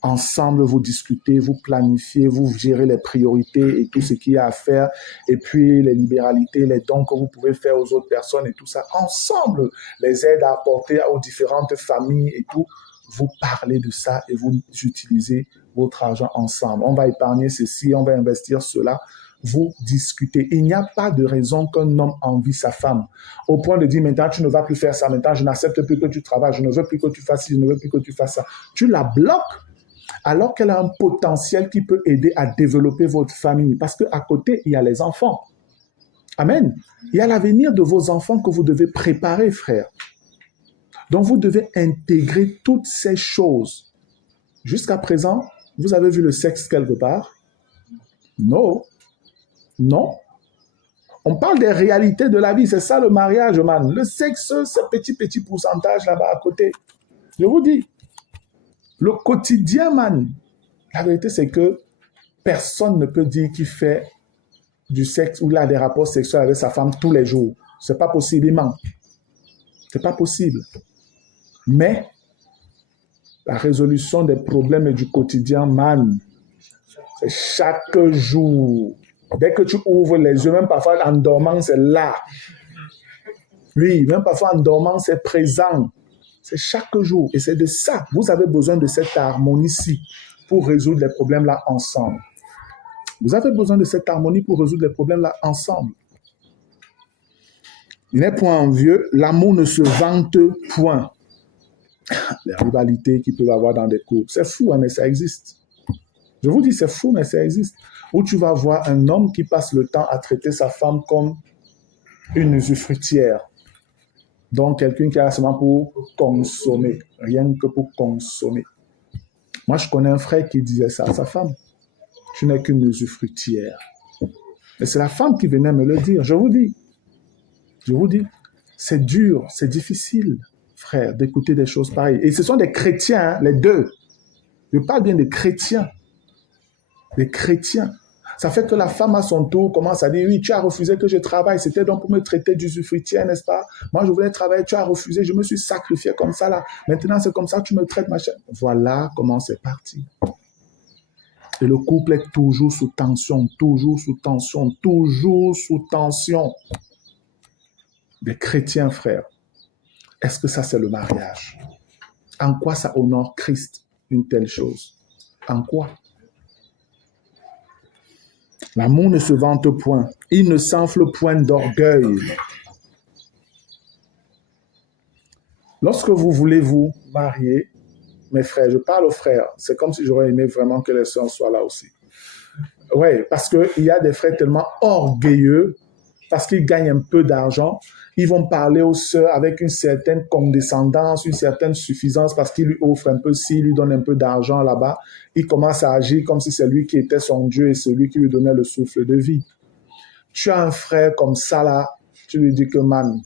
Ensemble, vous discutez, vous planifiez, vous gérez les priorités et tout ce qu'il y a à faire. Et puis, les libéralités, les dons que vous pouvez faire aux autres personnes et tout ça. Ensemble, les aides à apporter aux différentes familles et tout. Vous parlez de ça et vous utilisez votre argent ensemble. On va épargner ceci, on va investir cela. Vous discutez. Il n'y a pas de raison qu'un homme envie sa femme. Au point de dire, maintenant, tu ne vas plus faire ça. Maintenant, je n'accepte plus que tu travailles. Je ne veux plus que tu fasses ci, je ne veux plus que tu fasses ça. Tu la bloques. Alors qu'elle a un potentiel qui peut aider à développer votre famille. Parce qu'à côté, il y a les enfants. Amen. Il y a l'avenir de vos enfants que vous devez préparer, frère. Donc, vous devez intégrer toutes ces choses. Jusqu'à présent, vous avez vu le sexe quelque part? Non. Non. On parle des réalités de la vie. C'est ça le mariage, man. Le sexe, c'est petit pourcentage là-bas à côté. Je vous dis. Le quotidien, man, la vérité, c'est que personne ne peut dire qu'il fait du sexe ou il a des rapports sexuels avec sa femme tous les jours. C'est pas possible, il ment. C'est pas possible. Mais La résolution des problèmes du quotidien, man, c'est chaque jour. Dès que tu ouvres les yeux, même parfois en dormant, c'est là. Oui, même parfois en dormant, c'est présent. C'est chaque jour. Et c'est de ça. Vous avez besoin de cette harmonie-ci pour résoudre les problèmes-là ensemble. Vous avez besoin de cette harmonie pour résoudre les problèmes-là ensemble. Il n'est point envieux. L'amour ne se vante point. Les rivalités qu'il peut y avoir dans des couples. C'est fou, hein, mais ça existe. Je vous dis, c'est fou, mais ça existe. Où tu vas voir un homme qui passe le temps à traiter sa femme comme une usufruitière. Donc, quelqu'un qui est là seulement pour consommer. Rien que pour consommer. Moi, je connais un frère qui disait ça à sa femme. Tu n'es qu'une usufruitière. Et c'est la femme qui venait me le dire. Je vous dis, c'est dur, c'est difficile, frère, d'écouter des choses pareilles. Et ce sont des chrétiens, hein, les deux. Je parle bien des chrétiens. Des chrétiens. Ça fait que la femme à son tour commence à dire, oui, tu as refusé que je travaille. C'était donc pour me traiter d'usufruitière, n'est-ce pas? Moi, je voulais travailler, tu as refusé, je me suis sacrifié comme ça là. Maintenant, c'est comme ça que tu me traites, machin. Voilà comment c'est parti. Et le couple est toujours sous tension, toujours sous tension, toujours sous tension. Des chrétiens, frères. Est-ce que ça, c'est le mariage? En quoi ça honore Christ, une telle chose? En quoi? L'amour ne se vante point. Il ne s'enfle point d'orgueil. Lorsque vous voulez vous marier, mes frères, je parle aux frères, c'est comme si j'aurais aimé vraiment que les sœurs soient là aussi. Oui, parce qu'il y a des frères tellement orgueilleux, parce qu'ils gagnent un peu d'argent, ils vont parler aux sœurs avec une certaine condescendance, une certaine suffisance, parce qu'ils lui offrent un peu, s'ils lui donnent un peu d'argent là-bas, il commence à agir comme si c'est lui qui était son Dieu et celui qui lui donnait le souffle de vie. Tu as un frère comme ça là, tu lui dis que man,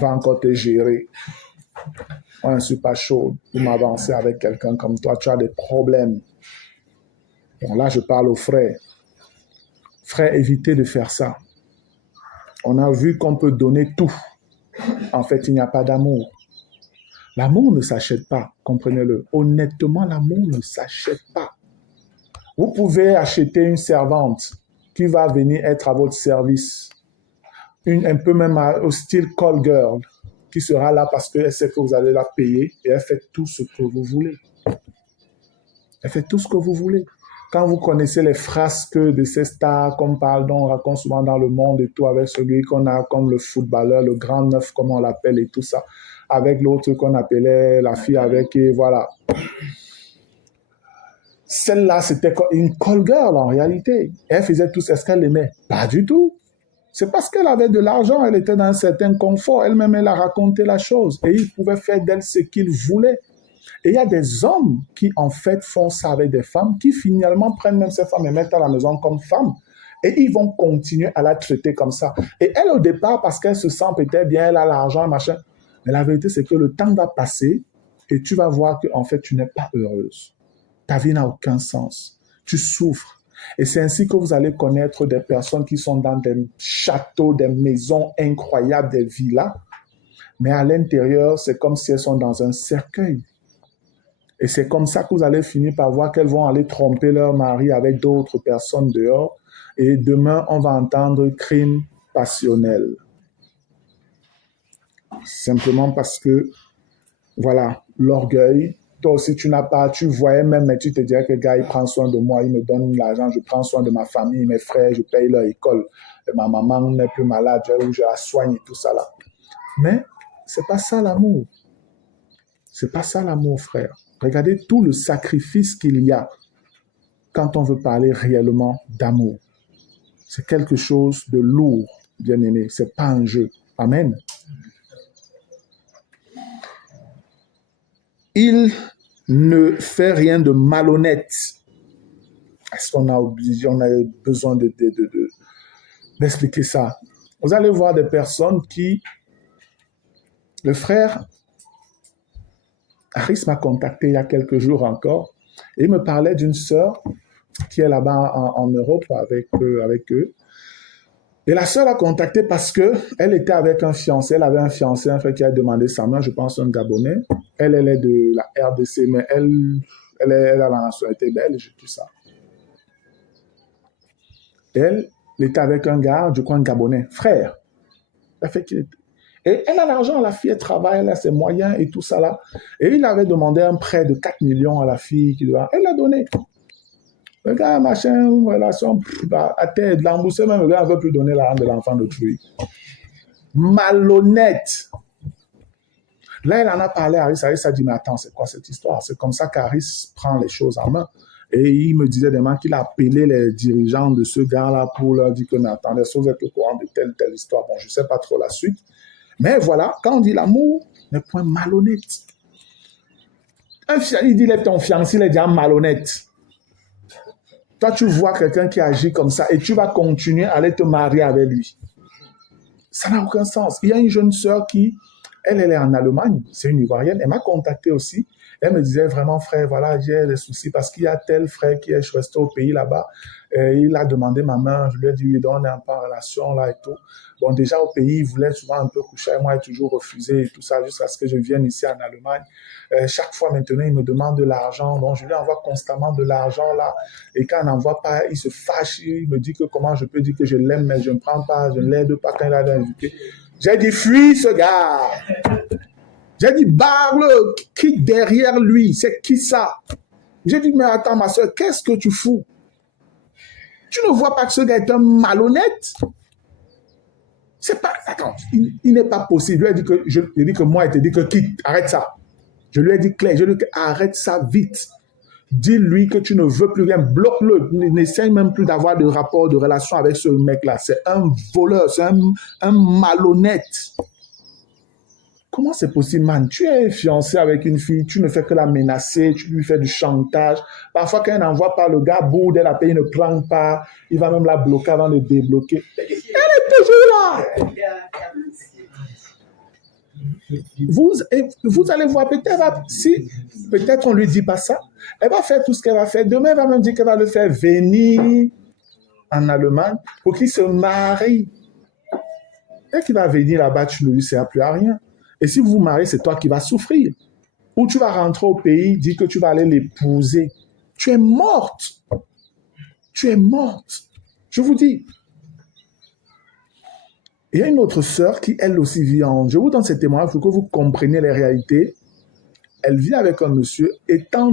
va encore te gérer. Moi, je ne suis pas chaud pour m'avancer avec quelqu'un comme toi, tu as des problèmes. Bon, là, je parle aux frères. Frères, évitez de faire ça. On a vu qu'on peut donner tout. En fait, il n'y a pas d'amour. L'amour ne s'achète pas, comprenez-le. Honnêtement, l'amour ne s'achète pas. Vous pouvez acheter une servante qui va venir être à votre service, un peu même au style call girl, qui sera là parce qu'elle sait que vous allez la payer et elle fait tout ce que vous voulez. Elle fait tout ce que vous voulez. Quand vous connaissez les frasques de ces stars, comme on raconte souvent dans le monde et tout, avec celui qu'on a comme le footballeur, le grand neuf, comme on l'appelle et tout ça, avec l'autre qu'on appelait la fille avec, et voilà. Celle-là, c'était une call girl en réalité. Elle faisait tout ce qu'elle aimait. Pas du tout. C'est parce qu'elle avait de l'argent, elle était dans un certain confort. Elle-même, elle a raconté la chose. Et il pouvait faire d'elle ce qu'il voulait. Et il y a des hommes qui, en fait, font ça avec des femmes, qui finalement prennent même ces femmes et mettent à la maison comme femmes. Et ils vont continuer à la traiter comme ça. Et elle, au départ, parce qu'elle se sent peut-être bien, elle a l'argent, machin. Mais la vérité, c'est que le temps va passer et tu vas voir qu'en fait, tu n'es pas heureuse. Ta vie n'a aucun sens. Tu souffres. Et c'est ainsi que vous allez connaître des personnes qui sont dans des châteaux, des maisons incroyables, des villas. Mais à l'intérieur, c'est comme si elles sont dans un cercueil. Et c'est comme ça que vous allez finir par voir qu'elles vont aller tromper leur mari avec d'autres personnes dehors. Et demain, on va entendre crime passionnel. Simplement parce que, voilà, l'orgueil. Toi aussi, tu n'as pas, tu voyais même, mais tu te dirais que le gars, il prend soin de moi, il me donne l'argent, je prends soin de ma famille, mes frères, je paye leur école. Et ma maman n'est plus malade, je la soigne et tout ça là. Mais c'est pas ça l'amour. C'est pas ça l'amour, frère. Regardez tout le sacrifice qu'il y a quand on veut parler réellement d'amour. C'est quelque chose de lourd, bien aimé. C'est pas un jeu. Amen. Il ne fait rien de malhonnête. Est-ce qu'on a besoin d'expliquer ça? Vous allez voir des personnes qui... Le frère Harris m'a contacté il y a quelques jours encore et il me parlait d'une sœur qui est là-bas en Europe avec eux. Et la sœur l'a contacté parce que elle était avec un fiancé. Elle avait un fiancé, un frère qui a demandé sa main, je pense un Gabonais. Elle est de la RDC, mais elle a la nationalité belge, tout ça. Elle était avec un gars, je crois un Gabonais, frère. Et elle a l'argent, la fille, elle travaille, elle a ses moyens et tout ça là. Et il avait demandé un prêt de 4 millions à la fille. Elle l'a donné. Le gars, machin, relation, à tête, l'emboussé, même le gars ne veut plus donner l'argent de l'enfant d'autrui. Malhonnête. Là, elle en a parlé à Harris. Harris a dit, mais attends, c'est quoi cette histoire? C'est comme ça qu'Harris prend les choses en main. Et il me disait des qu'il a appelé les dirigeants de ce gars-là pour leur dire que, mais attendez, vous êtes au courant de telle histoire. Bon, je ne sais pas trop la suite. Mais voilà, quand on dit l'amour, n'est point malhonnête. Il dit, il est ton fiancé, il est déjà malhonnête. Toi, tu vois quelqu'un qui agit comme ça et tu vas continuer à aller te marier avec lui. Ça n'a aucun sens. Il y a une jeune sœur qui, elle est en Allemagne, c'est une Ivoirienne, elle m'a contacté aussi. Elle me disait vraiment, frère, voilà, j'ai des soucis parce qu'il y a tel frère qui est resté au pays là-bas. Il a demandé ma main, je lui ai dit, oui, on est un peu en relation là et tout. Bon, déjà au pays, il voulait souvent un peu coucher avec moi, il a toujours refusé et tout ça jusqu'à ce que je vienne ici en Allemagne. Chaque fois maintenant, il me demande de l'argent. Donc, je lui envoie constamment de l'argent là. Et quand il n'envoie pas, il se fâche. Il me dit que comment je peux dire que je l'aime, mais je ne prends pas, je ne l'aide pas quand il a invité. J'ai dit, fuis ce gars. J'ai dit, barre-le, quitte derrière lui. C'est qui ça? J'ai dit, mais attends, ma soeur, qu'est-ce que tu fous? Tu ne vois pas que ce gars est un malhonnête? C'est pas... Attends, il n'est pas possible. Je lui ai dit que moi, il te dit que quitte, arrête ça. Je lui ai dit clair, je lui ai dit arrête ça vite. Dis-lui que tu ne veux plus rien, bloque-le. N'essaye même plus d'avoir de rapport, de relation avec ce mec-là. C'est un voleur, c'est un malhonnête. Comment c'est possible, man? Tu es fiancé avec une fille, tu ne fais que la menacer, tu lui fais du chantage. Parfois, quand elle n'envoie pas le gars, boude, elle la paye, il ne prend pas. Il va même la bloquer avant de débloquer. Elle est toujours là. Vous allez voir, peut-être, si peut-être on ne lui dit pas ça, elle va faire tout ce qu'elle va faire. Demain, elle va même dire qu'elle va le faire venir en Allemagne pour qu'il se marie. Dès qu'il va venir là-bas, tu ne lui sers plus à rien. Et si vous vous mariez, c'est toi qui vas souffrir. Ou tu vas rentrer au pays, dire que tu vas aller l'épouser. Tu es morte. Tu es morte. Je vous dis. Il y a une autre sœur qui, elle aussi, vit en... Je vous donne ces témoignages pour que vous compreniez les réalités. Elle vit avec un monsieur étant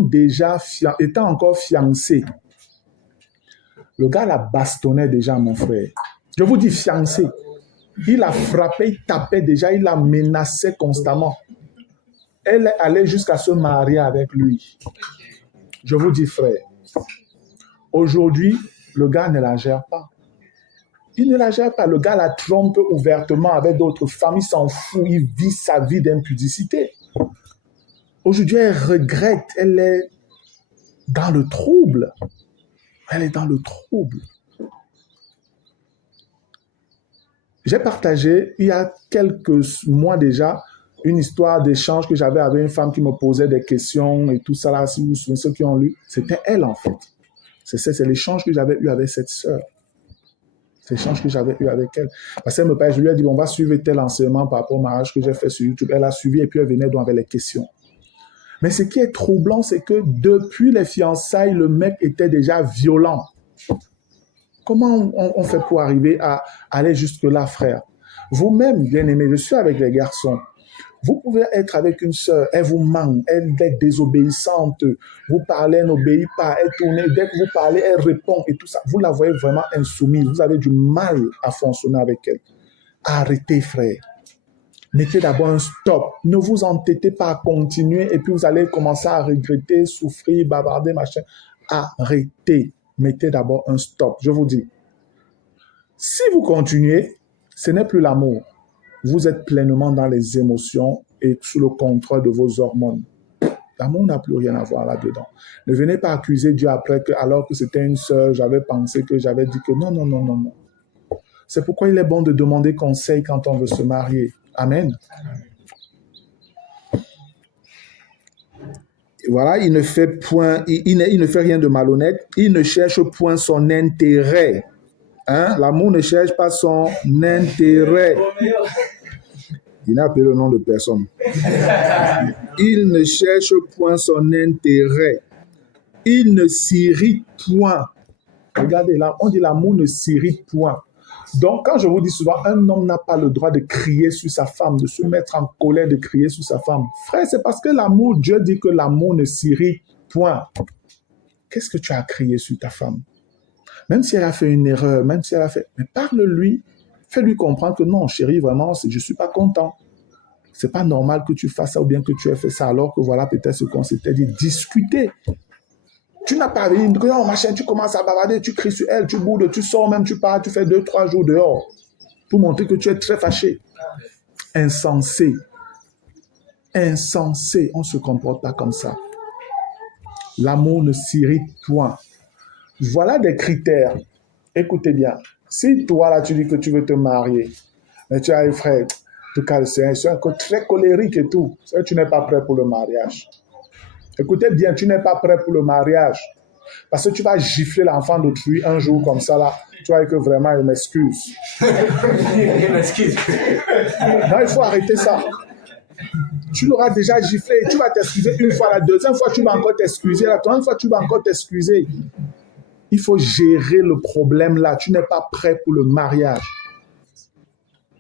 encore fiancé. Le gars la bastonnait déjà, mon frère. Je vous dis fiancé. Il la frappait, il tapait déjà, il la menaçait constamment. Elle allait jusqu'à se marier avec lui. Je vous dis, frère, aujourd'hui, le gars ne la gère pas. Il ne la gère pas. Le gars la trompe ouvertement avec d'autres femmes. Il s'en fout. Il vit sa vie d'impudicité. Aujourd'hui, elle regrette. Elle est dans le trouble. Elle est dans le trouble. J'ai partagé, il y a quelques mois déjà, une histoire d'échange que j'avais avec une femme qui me posait des questions et tout ça là. Si vous vous souvenez, ceux qui ont lu, c'était elle en fait. C'est l'échange que j'avais eu avec cette sœur. C'est l'échange que j'avais eu avec elle. Parce qu'elle me parlait, je lui ai dit, on va suivre tel enseignement par rapport au mariage que j'ai fait sur YouTube. Elle a suivi et puis elle venait donc avec les questions. Mais ce qui est troublant, c'est que depuis les fiançailles, le mec était déjà violent. Comment on fait pour arriver à aller jusque-là, frère? Vous-même, bien-aimé, je suis avec les garçons. Vous pouvez être avec une sœur, elle vous manque, elle est désobéissante, vous parlez, elle n'obéit pas, elle tourne, dès que vous parlez, elle répond et tout ça. Vous la voyez vraiment insoumise, vous avez du mal à fonctionner avec elle. Arrêtez, frère. Mettez d'abord un stop. Ne vous entêtez pas à continuer et puis vous allez commencer à regretter, souffrir, bavarder, machin. Arrêtez. Mettez d'abord un stop. Je vous dis, si vous continuez, ce n'est plus l'amour. Vous êtes pleinement dans les émotions et sous le contrôle de vos hormones. L'amour n'a plus rien à voir là-dedans. Ne venez pas accuser Dieu après que, alors que c'était une sœur, j'avais pensé que j'avais dit que non, non, non, non, non. C'est pourquoi il est bon de demander conseil quand on veut se marier. Amen. Voilà, il ne fait rien de malhonnête. Il ne cherche point son intérêt. Hein? L'amour ne cherche pas son intérêt. Il n'a appelé le nom de personne. Il ne cherche point son intérêt. Il ne s'irrite point. Regardez là, on dit l'amour ne s'irrite point. Donc, quand je vous dis souvent, un homme n'a pas le droit de crier sur sa femme, de se mettre en colère, de crier sur sa femme. Frère, c'est parce que l'amour, Dieu dit que l'amour ne s'irrite point. Qu'est-ce que tu as crié sur ta femme? Même si elle a fait une erreur, même si elle a fait... Mais parle-lui, fais-lui comprendre que non, chérie, vraiment, je ne suis pas content. C'est pas normal que tu fasses ça ou bien que tu aies fait ça alors que voilà peut-être ce qu'on s'était dit. Discuter. Tu n'as pas vu, non, machin, tu commences à bavarder, tu cries sur elle, tu boudes, tu sors même, tu pars, tu fais 2-3 jours dehors pour montrer que tu es très fâché. Insensé. Insensé. On ne se comporte pas comme ça. L'amour ne s'irrite point. Voilà des critères. Écoutez bien. Si toi, là, tu dis que tu veux te marier, mais tu as un frère, en tout cas, c'est un côté très colérique et tout. Tu n'es pas prêt pour le mariage. Écoutez bien, tu n'es pas prêt pour le mariage. Parce que tu vas gifler l'enfant d'autrui un jour comme ça, là. Tu vois que vraiment, il m'excuse. Il m'excuse. Non, il faut arrêter ça. Tu l'auras déjà giflé. Tu vas t'excuser une fois. La deuxième fois, tu vas encore t'excuser. La troisième fois, tu vas encore t'excuser. Il faut gérer le problème là. Tu n'es pas prêt pour le mariage.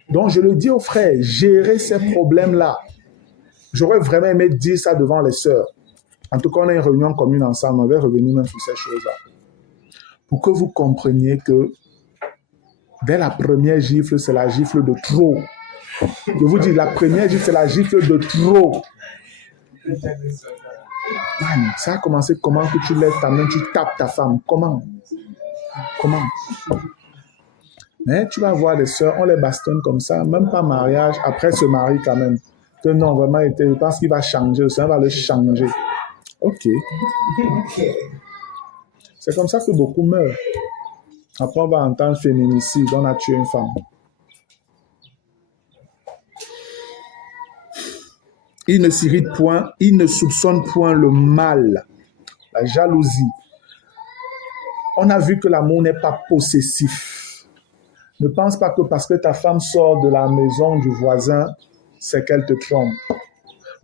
Donc, je le dis aux frères, gérer ces problèmes-là. J'aurais vraiment aimé dire ça devant les sœurs. En tout cas, on a une réunion commune ensemble. On va revenir même sur ces choses-là. Pour que vous compreniez que dès la première gifle, c'est la gifle de trop. Je vous dis, la première gifle, c'est la gifle de trop. Man, ça a commencé comment que tu lèves ta main, tu tapes ta femme. Comment? Mais tu vas voir les sœurs, on les bastonne comme ça, même pas mariage, après se marie quand même. Que non, vraiment, je pense qu'il va changer, ça va le changer. Ok. C'est comme ça que beaucoup meurent. Après, on va entendre féminicide, on a tué une femme. Il ne s'irrite point, il ne soupçonne point le mal, la jalousie. On a vu que l'amour n'est pas possessif. Ne pense pas que parce que ta femme sort de la maison du voisin, c'est qu'elle te trompe.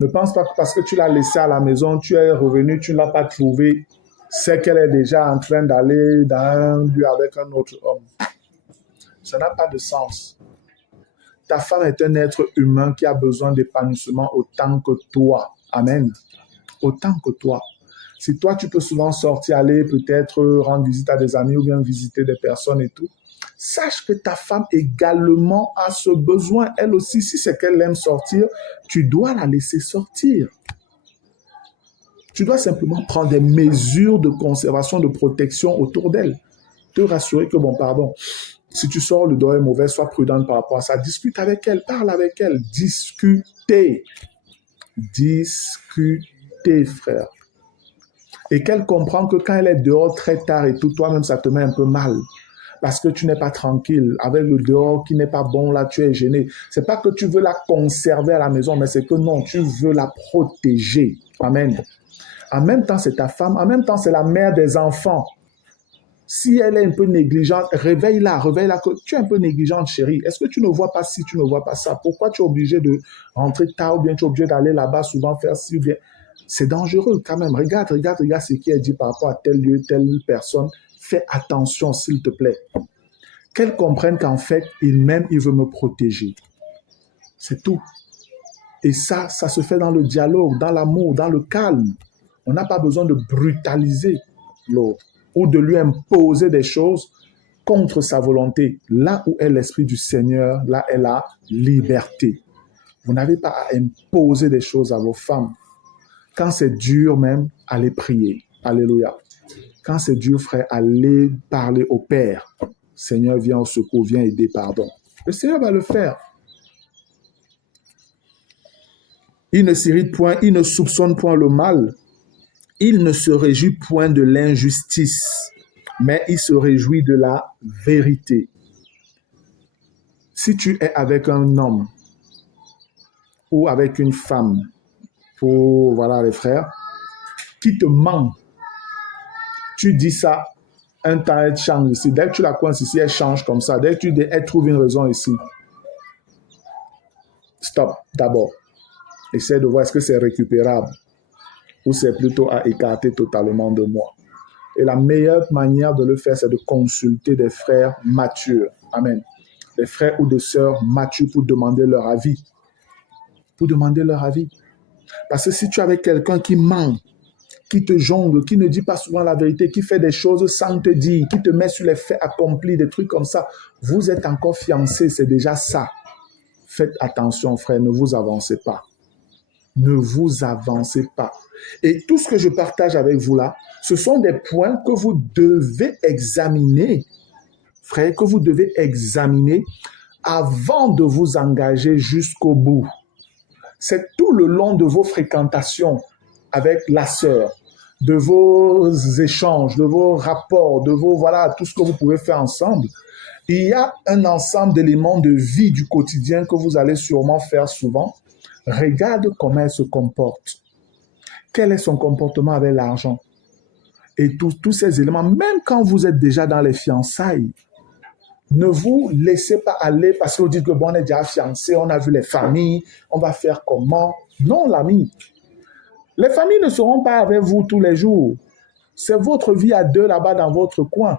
Ne pense pas que parce que tu l'as laissée à la maison, tu es revenu, tu ne l'as pas trouvée, c'est qu'elle est déjà en train d'aller dans un lieu avec un autre homme. Ça n'a pas de sens. Ta femme est un être humain qui a besoin d'épanouissement autant que toi. Amen. Autant que toi. Si toi, tu peux souvent sortir, aller peut-être rendre visite à des amis ou bien visiter des personnes et tout, sache que ta femme également a ce besoin. Elle aussi, si c'est qu'elle aime sortir, tu dois la laisser sortir. Tu dois simplement prendre des mesures de conservation, de protection autour d'elle. Te rassurer que, bon, pardon, si tu sors, le dehors est mauvais, sois prudente par rapport à ça. Discute avec elle, parle avec elle. Discutez. Discutez, frère. Et qu'elle comprend que quand elle est dehors très tard et tout, toi-même, ça te met un peu mal. Parce que tu n'es pas tranquille. Avec le dehors qui n'est pas bon, là, tu es gêné. C'est pas que tu veux la conserver à la maison, mais c'est que non, tu veux la protéger. Amen. En même temps, c'est ta femme. En même temps, c'est la mère des enfants. Si elle est un peu négligente, réveille-la. Que tu es un peu négligente, chérie. Est-ce que tu ne vois pas ci, tu ne vois pas ça? Pourquoi tu es obligé de rentrer tard ou bien tu es obligé d'aller là-bas souvent faire ci ou bien... C'est dangereux quand même. Regarde ce qui est dit par rapport à tel lieu, telle personne. Fais attention, s'il te plaît. Qu'elle comprenne qu'en fait, il m'aime, il veut me protéger. C'est tout. Et ça se fait dans le dialogue, dans l'amour, dans le calme. On n'a pas besoin de brutaliser l'autre ou de lui imposer des choses contre sa volonté. Là où est l'Esprit du Seigneur, là est la liberté. Vous n'avez pas à imposer des choses à vos femmes. Quand c'est dur même, allez prier. Alléluia. Quand c'est dur, frère, allez parler au Père. Seigneur, viens au secours, viens aider, pardon. Le Seigneur va le faire. Il ne s'irrite point, il ne soupçonne point le mal. Il ne se réjouit point de l'injustice, mais il se réjouit de la vérité. Si tu es avec un homme ou avec une femme, pour, voilà les frères, qui te ment, tu dis ça un temps, elle change ici. Dès que tu la coinces ici, elle change comme ça. Dès que elle trouve une raison ici. Stop, d'abord. Essaie de voir est-ce que c'est récupérable ou c'est plutôt à écarter totalement de moi. Et la meilleure manière de le faire, c'est de consulter des frères matures. Amen. Des frères ou des sœurs matures pour demander leur avis. Pour demander leur avis. Parce que si tu es avec quelqu'un qui ment, qui te jongle, qui ne dit pas souvent la vérité, qui fait des choses sans te dire, qui te met sur les faits accomplis, des trucs comme ça, vous êtes encore fiancés, c'est déjà ça. Faites attention, frère, ne vous avancez pas. Ne vous avancez pas. Et tout ce que je partage avec vous là, ce sont des points que vous devez examiner, frère, que vous devez examiner avant de vous engager jusqu'au bout. C'est tout le long de vos fréquentations avec la sœur, de vos échanges, de vos rapports, de vos, voilà, tout ce que vous pouvez faire ensemble. Il y a un ensemble d'éléments de vie du quotidien que vous allez sûrement faire souvent. Regarde comment elle se comporte. Quel est son comportement avec l'argent? Et tous ces éléments, même quand vous êtes déjà dans les fiançailles, ne vous laissez pas aller parce que vous dites que bon, on est déjà fiancés, on a vu les familles, on va faire comment? Non, l'ami. Les familles ne seront pas avec vous tous les jours. C'est votre vie à deux là-bas dans votre coin.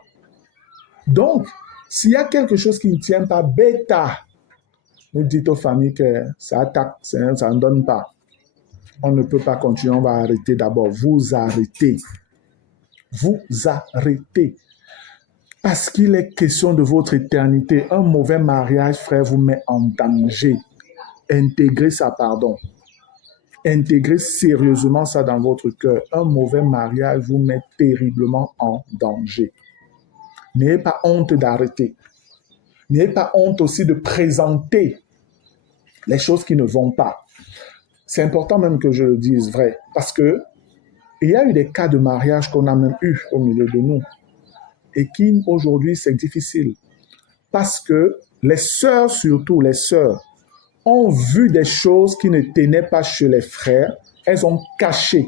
Donc, s'il y a quelque chose qui ne tient pas, bêta, vous dites aux familles que ça attaque, ça ne donne pas. On ne peut pas continuer, on va arrêter d'abord. Vous arrêtez. Vous arrêtez. Parce qu'il est question de votre éternité. Un mauvais mariage, frère, vous met en danger. Intégrez ça, pardon. Intégrez sérieusement ça dans votre cœur. Un mauvais mariage vous met terriblement en danger. N'ayez pas honte d'arrêter. N'ayez pas honte aussi de présenter les choses qui ne vont pas. C'est important même que je le dise vrai. Parce que il y a eu des cas de mariage qu'on a même eu au milieu de nous. Et qui, aujourd'hui, c'est difficile. Parce que les sœurs, surtout les sœurs, ont vu des choses qui ne tenaient pas chez les frères. Elles ont caché.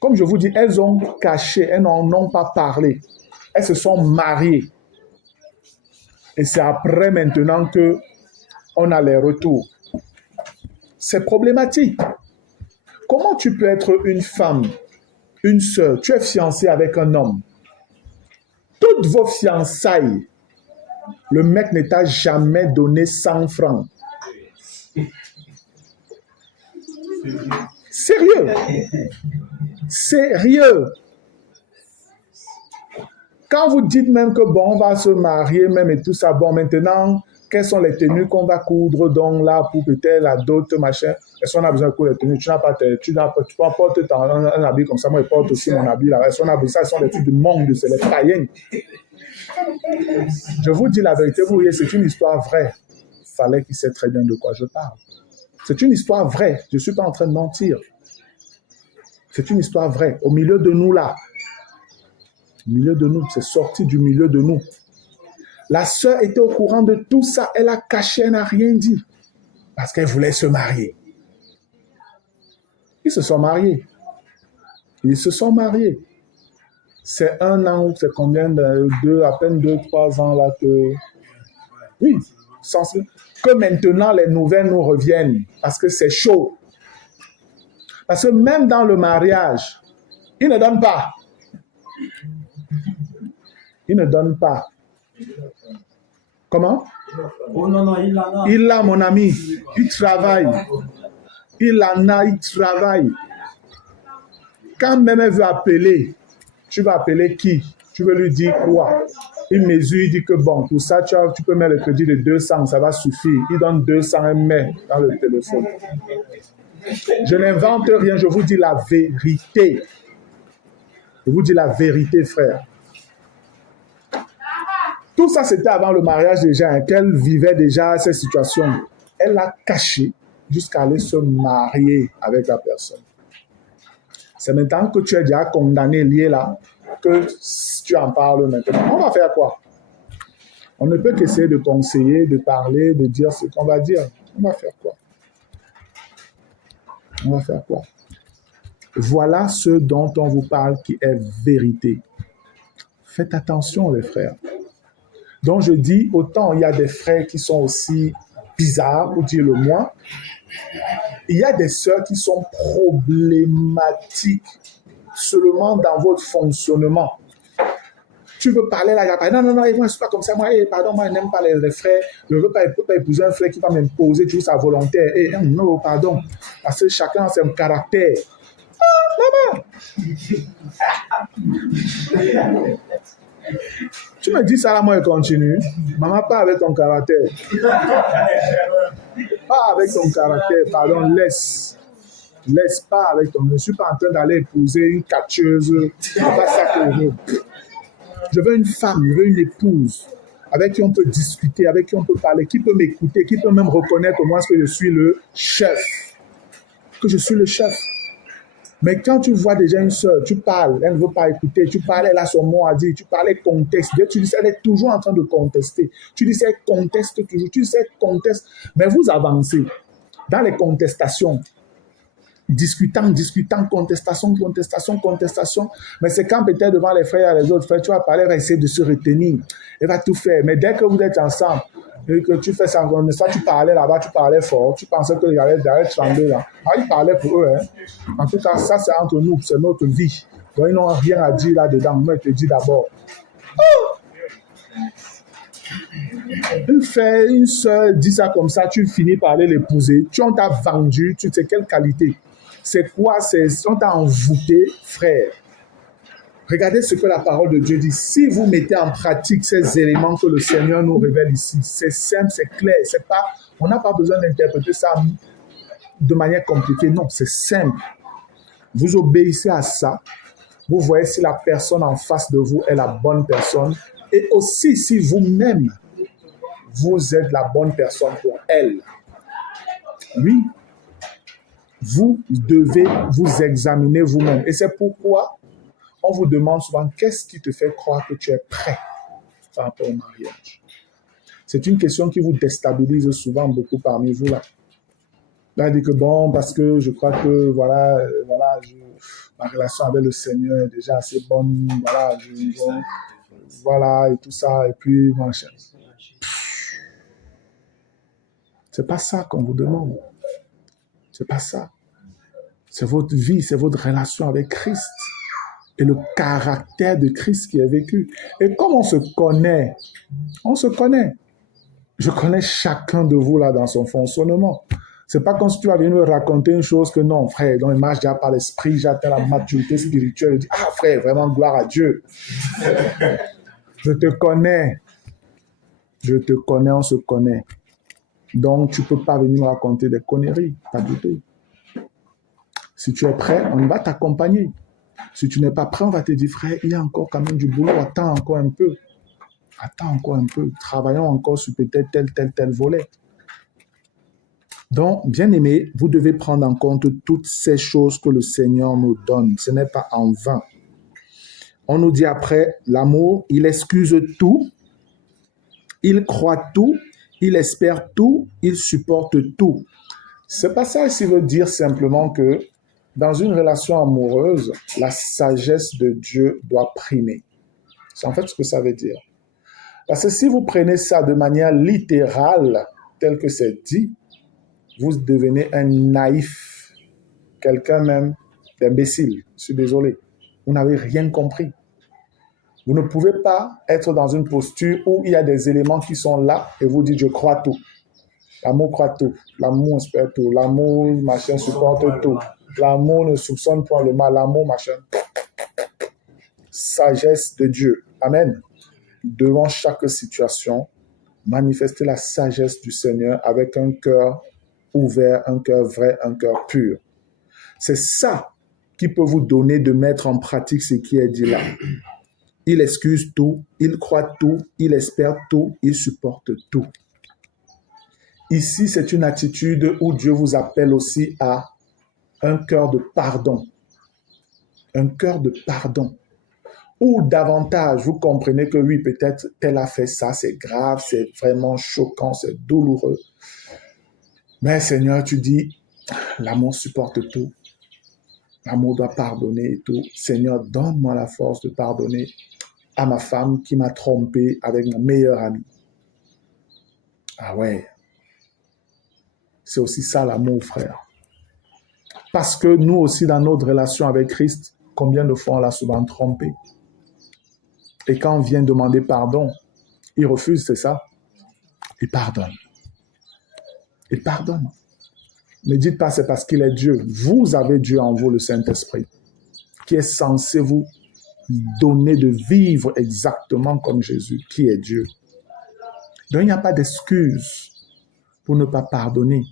Comme je vous dis, elles ont caché, elles n'en ont pas parlé. Elles se sont mariées. Et c'est après maintenant qu'on a les retours. C'est problématique. Comment tu peux être une femme, une sœur, tu es fiancée avec un homme. Toutes vos fiançailles, le mec ne t'a jamais donné 100 francs. Sérieux. Sérieux. Quand vous dites même que bon, on va se marier même et tout ça, bon, maintenant, quelles sont les tenues qu'on va coudre donc là pour peut-être la dot, machin. Est-ce qu'on a besoin de coudre les tenues? Tu portes un habit comme ça, moi je porte aussi mon habit là. Est-ce qu'on a besoin? Ce sont des trucs de monde, c'est les païens. Je vous dis la vérité, vous voyez, c'est une histoire vraie. Il fallait qu'il sait très bien de quoi je parle. C'est une histoire vraie. Je ne suis pas en train de mentir. C'est une histoire vraie. Au milieu de nous là. Au milieu de nous. C'est sorti du milieu de nous. La sœur était au courant de tout ça. Elle a caché, elle n'a rien dit. Parce qu'elle voulait se marier. Ils se sont mariés. Ils se sont mariés. C'est 1 an ou c'est combien à peine 2-3 ans là que... Oui, que maintenant les nouvelles nous reviennent. Parce que c'est chaud. Parce que même dans le mariage, ils ne donnent pas. Ils ne donnent pas. Comment? Oh non, non, il en a. Il a, mon ami. Il travaille. Il en a, il travaille. Quand même elle veut appeler, tu vas appeler qui? Tu veux lui dire quoi? Il mesure, il dit que bon, pour ça, tu peux mettre le crédit de 200, ça va suffire. Il donne 200 et met dans le téléphone. Je n'invente rien, je vous dis la vérité. Je vous dis la vérité, frère. Tout ça, c'était avant le mariage déjà, hein, qu'elle vivait déjà cette situation. Elle l'a caché jusqu'à aller se marier avec la personne. C'est maintenant que tu es déjà condamné, lié là, que tu en parles maintenant. On va faire quoi? On ne peut qu'essayer de conseiller, de parler, de dire ce qu'on va dire. On va faire quoi? On va faire quoi? Voilà ce dont on vous parle qui est vérité. Faites attention, les frères. Donc, je dis, autant il y a des frères qui sont aussi bizarres, pour dire le moins, il y a des sœurs qui sont problématiques seulement dans votre fonctionnement. Tu veux parler là, non, moi je ne suis pas comme ça, moi, pardon, moi je n'aime pas les frères, je ne veux pas épouser un frère qui va m'imposer toujours sa volonté. Non, pardon, parce que chacun a son caractère. Maman! Tu me dis ça là, moi je continue. Maman, pas avec ton caractère. Pas avec ton caractère, pardon, laisse. Laisse pas avec ton... Je ne suis pas en train d'aller épouser une catcheuse. C'est pas ça que je veux. Je veux une femme, je veux une épouse avec qui on peut discuter, avec qui on peut parler, qui peut m'écouter, qui peut même reconnaître au moins que je suis le chef. Que je suis le chef. Mais quand tu vois déjà une sœur, tu parles, elle ne veut pas écouter, tu parles, elle a son mot à dire, tu parles, elle conteste. Tu dis, elle est toujours en train de contester. Tu dis, elle conteste toujours, tu dis, elle conteste. Mais vous avancez dans les contestations. Discutant, contestation. Mais c'est quand peut-être devant les frères et les autres frères, tu vas parler, elle va essayer de se retenir. Elle va tout faire. Mais dès que vous êtes ensemble, et que tu fais ça, tu parlais là-bas, tu parlais fort, tu pensais qu'il y allait trembler là. Ah, ils parlaient pour eux. Hein. En tout cas, ça c'est entre nous, c'est notre vie. Donc ils n'ont rien à dire là-dedans. Moi, je te dis d'abord. Une soeur dit ça comme ça, tu finis par aller l'épouser. On t'a vendu, tu sais quelle qualité. C'est quoi? On t'a envoûté, frère. Regardez ce que la parole de Dieu dit. Si vous mettez en pratique ces éléments que le Seigneur nous révèle ici, c'est simple, c'est clair. On n'a pas besoin d'interpréter ça de manière compliquée. Non, c'est simple. Vous obéissez à ça. Vous voyez si la personne en face de vous est la bonne personne. Et aussi si vous-même, vous êtes la bonne personne pour elle. Oui. Vous devez vous examiner vous-même. Et c'est pourquoi on vous demande souvent, qu'est-ce qui te fait croire que tu es prêt par rapport au mariage? C'est une question qui vous déstabilise souvent beaucoup parmi vous là. Là, dit que bon, parce que je crois que ma relation avec le Seigneur est déjà assez bonne, voilà, et tout ça, et puis machin. C'est pas ça qu'on vous demande. C'est pas ça. C'est votre vie, c'est votre relation avec Christ et le caractère de Christ qui est vécu. Et comme on se connaît. Je connais chacun de vous là dans son fonctionnement. C'est pas comme si tu vas venir me raconter une chose que non, frère, donc il marche déjà par l'esprit, j'atteins la maturité spirituelle. Je dis, ah frère, vraiment gloire à Dieu. Je te connais, on se connaît. Donc tu peux pas venir me raconter des conneries, pas du tout. Si tu es prêt, on va t'accompagner. Si tu n'es pas prêt, on va te dire, frère, il y a encore quand même du boulot, attends encore un peu. Travaillons encore sur peut-être tel volet. Donc, bien aimé, vous devez prendre en compte toutes ces choses que le Seigneur nous donne. Ce n'est pas en vain. On nous dit après, l'amour, il excuse tout, il croit tout, il espère tout, il supporte tout. Ce passage ici veut dire simplement que dans une relation amoureuse, la sagesse de Dieu doit primer. C'est en fait ce que ça veut dire. Parce que si vous prenez ça de manière littérale, tel que c'est dit, vous devenez un naïf, quelqu'un même d'imbécile. Je suis désolé. Vous n'avez rien compris. Vous ne pouvez pas être dans une posture où il y a des éléments qui sont là et vous dites « je crois tout ». L'amour croit tout. L'amour espère tout. L'amour, machin, supporte tout. L'amour ne soupçonne point le mal. L'amour, machin. Sagesse de Dieu. Amen. Devant chaque situation, manifester la sagesse du Seigneur avec un cœur ouvert, un cœur vrai, un cœur pur. C'est ça qui peut vous donner de mettre en pratique ce qui est dit là. Il excuse tout, il croit tout, il espère tout, il supporte tout. Ici, c'est une attitude où Dieu vous appelle aussi à un cœur de pardon. Un cœur de pardon. Ou davantage, vous comprenez que oui, peut-être tel a fait ça, c'est grave, c'est vraiment choquant, c'est douloureux. Mais Seigneur, tu dis, l'amour supporte tout. L'amour doit pardonner et tout. Seigneur, donne-moi la force de pardonner à ma femme qui m'a trompé avec mon meilleur ami. Ah ouais. C'est aussi ça l'amour, frère. Parce que nous aussi, dans notre relation avec Christ, combien de fois on l'a souvent trompé? Et quand on vient demander pardon, il refuse, c'est ça? Il pardonne. Il pardonne. Ne dites pas c'est parce qu'il est Dieu. Vous avez Dieu en vous, le Saint-Esprit, qui est censé vous donner de vivre exactement comme Jésus, qui est Dieu. Donc il n'y a pas d'excuse pour ne pas pardonner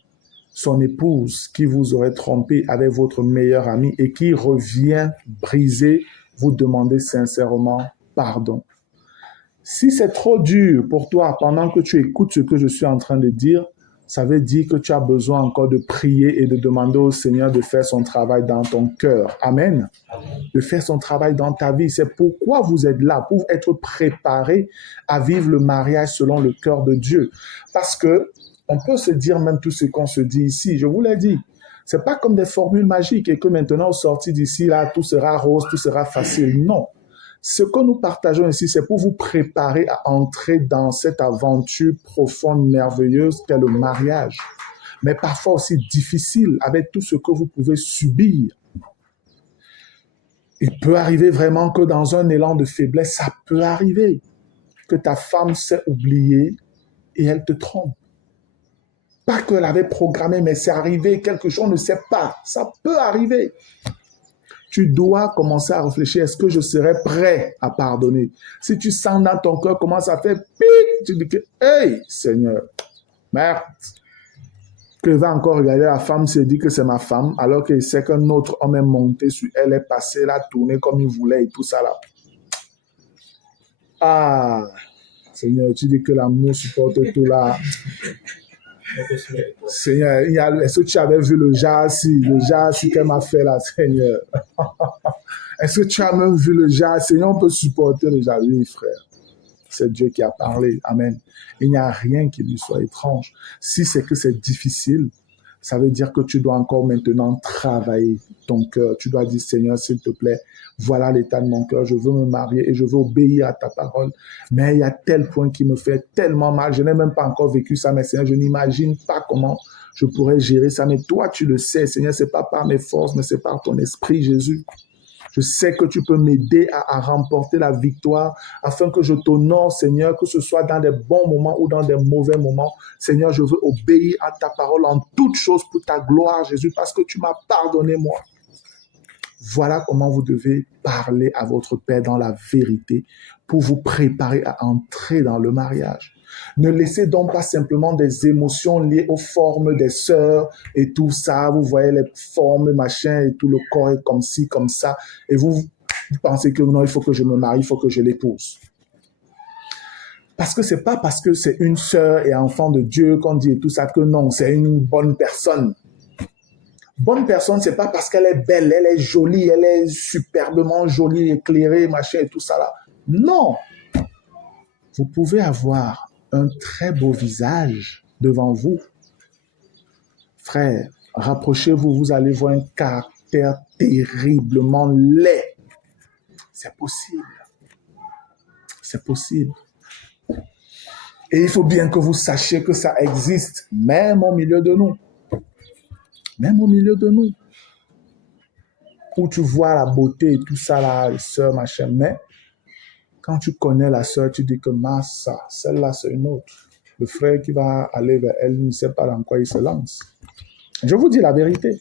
son épouse qui vous aurait trompé avec votre meilleur ami et qui revient brisé, vous demander sincèrement pardon. Si c'est trop dur pour toi pendant que tu écoutes ce que je suis en train de dire, ça veut dire que tu as besoin encore de prier et de demander au Seigneur de faire son travail dans ton cœur. Amen. De faire son travail dans ta vie. C'est pourquoi vous êtes là, pour être préparé à vivre le mariage selon le cœur de Dieu. Parce que on peut se dire même tout ce qu'on se dit ici. Je vous l'ai dit. C'est pas comme des formules magiques et que maintenant, au sorti d'ici, là, tout sera rose, tout sera facile. Non. Ce que nous partageons ici, c'est pour vous préparer à entrer dans cette aventure profonde, merveilleuse qu'est le mariage. Mais parfois aussi difficile avec tout ce que vous pouvez subir. Il peut arriver vraiment que dans un élan de faiblesse, ça peut arriver que ta femme s'est oubliée et elle te trompe. Pas qu'elle avait programmé, mais c'est arrivé, quelque chose, on ne sait pas. Ça peut arriver. Tu dois commencer à réfléchir, est-ce que je serai prêt à pardonner? Si tu sens dans ton cœur comment ça fait pique, tu dis que, hey, Seigneur, merde. Que va encore regarder la femme, se dit que c'est ma femme, alors qu'il sait qu'un autre homme est monté sur elle, est passé là, tourné comme il voulait et tout ça là. Ah, Seigneur, tu dis que l'amour supporte tout là. Seigneur, est-ce que tu avais vu le jazz qu'elle m'a fait là, Seigneur? Est-ce que tu as même vu le jazz? Seigneur, on peut supporter le jazz. Oui, frère. C'est Dieu qui a parlé. Amen. Il n'y a rien qui lui soit étrange. Si c'est que c'est difficile, ça veut dire que tu dois encore maintenant travailler ton cœur. Tu dois dire, Seigneur, s'il te plaît, voilà l'état de mon cœur. Je veux me marier et je veux obéir à ta parole. Mais il y a tel point qui me fait tellement mal. Je n'ai même pas encore vécu ça, mais Seigneur, je n'imagine pas comment je pourrais gérer ça. Mais toi, tu le sais, Seigneur, c'est pas par mes forces, mais c'est par ton esprit, Jésus. Je sais que tu peux m'aider à remporter la victoire afin que je t'honore, Seigneur, que ce soit dans des bons moments ou dans des mauvais moments. Seigneur, je veux obéir à ta parole en toutes choses pour ta gloire, Jésus, parce que tu m'as pardonné, moi. Voilà comment vous devez parler à votre Père dans la vérité pour vous préparer à entrer dans le mariage. Ne laissez donc pas simplement des émotions liées aux formes des sœurs et tout ça. Vous voyez les formes, machin, et tout le corps est comme ci, comme ça. Et vous pensez que non, il faut que je me marie, il faut que je l'épouse. Parce que c'est pas parce que c'est une sœur et enfant de Dieu qu'on dit et tout ça que non, c'est une bonne personne. Bonne personne, c'est pas parce qu'elle est belle, elle est jolie, elle est superbement jolie, éclairée, machin et tout ça là. Non. Vous pouvez avoir un très beau visage devant vous. Frère, rapprochez-vous, vous allez voir un caractère terriblement laid. C'est possible. C'est possible. Et il faut bien que vous sachiez que ça existe, même au milieu de nous. Même au milieu de nous. Où tu vois la beauté et tout ça là, les sœurs, machin, mais quand tu connais la sœur, tu dis que ça, celle-là, c'est une autre. Le frère qui va aller vers elle ne sait pas dans quoi il se lance. Je vous dis la vérité.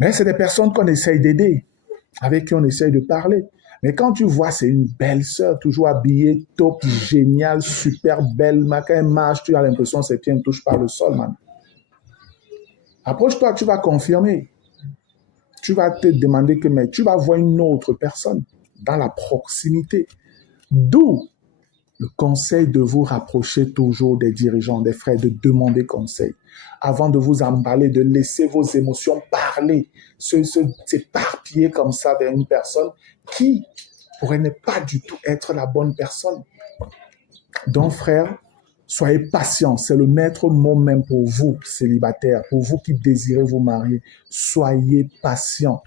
Mais c'est des personnes qu'on essaye d'aider, avec qui on essaye de parler. Mais quand tu vois, c'est une belle sœur, toujours habillée, top, géniale, super belle. Quand elle marche, tu as l'impression que ses pieds ne touchent pas le sol, man. Approche-toi, tu vas confirmer. Tu vas te demander que, mais tu vas voir une autre personne dans la proximité. D'où le conseil de vous rapprocher toujours des dirigeants, des frères, de demander conseil. Avant de vous emballer, de laisser vos émotions parler, s'éparpiller comme ça vers une personne qui pourrait ne pas du tout être la bonne personne. Donc, frère, Soyez patients. C'est le maître mot même pour vous, célibataires, pour vous qui désirez vous marier. Soyez patients.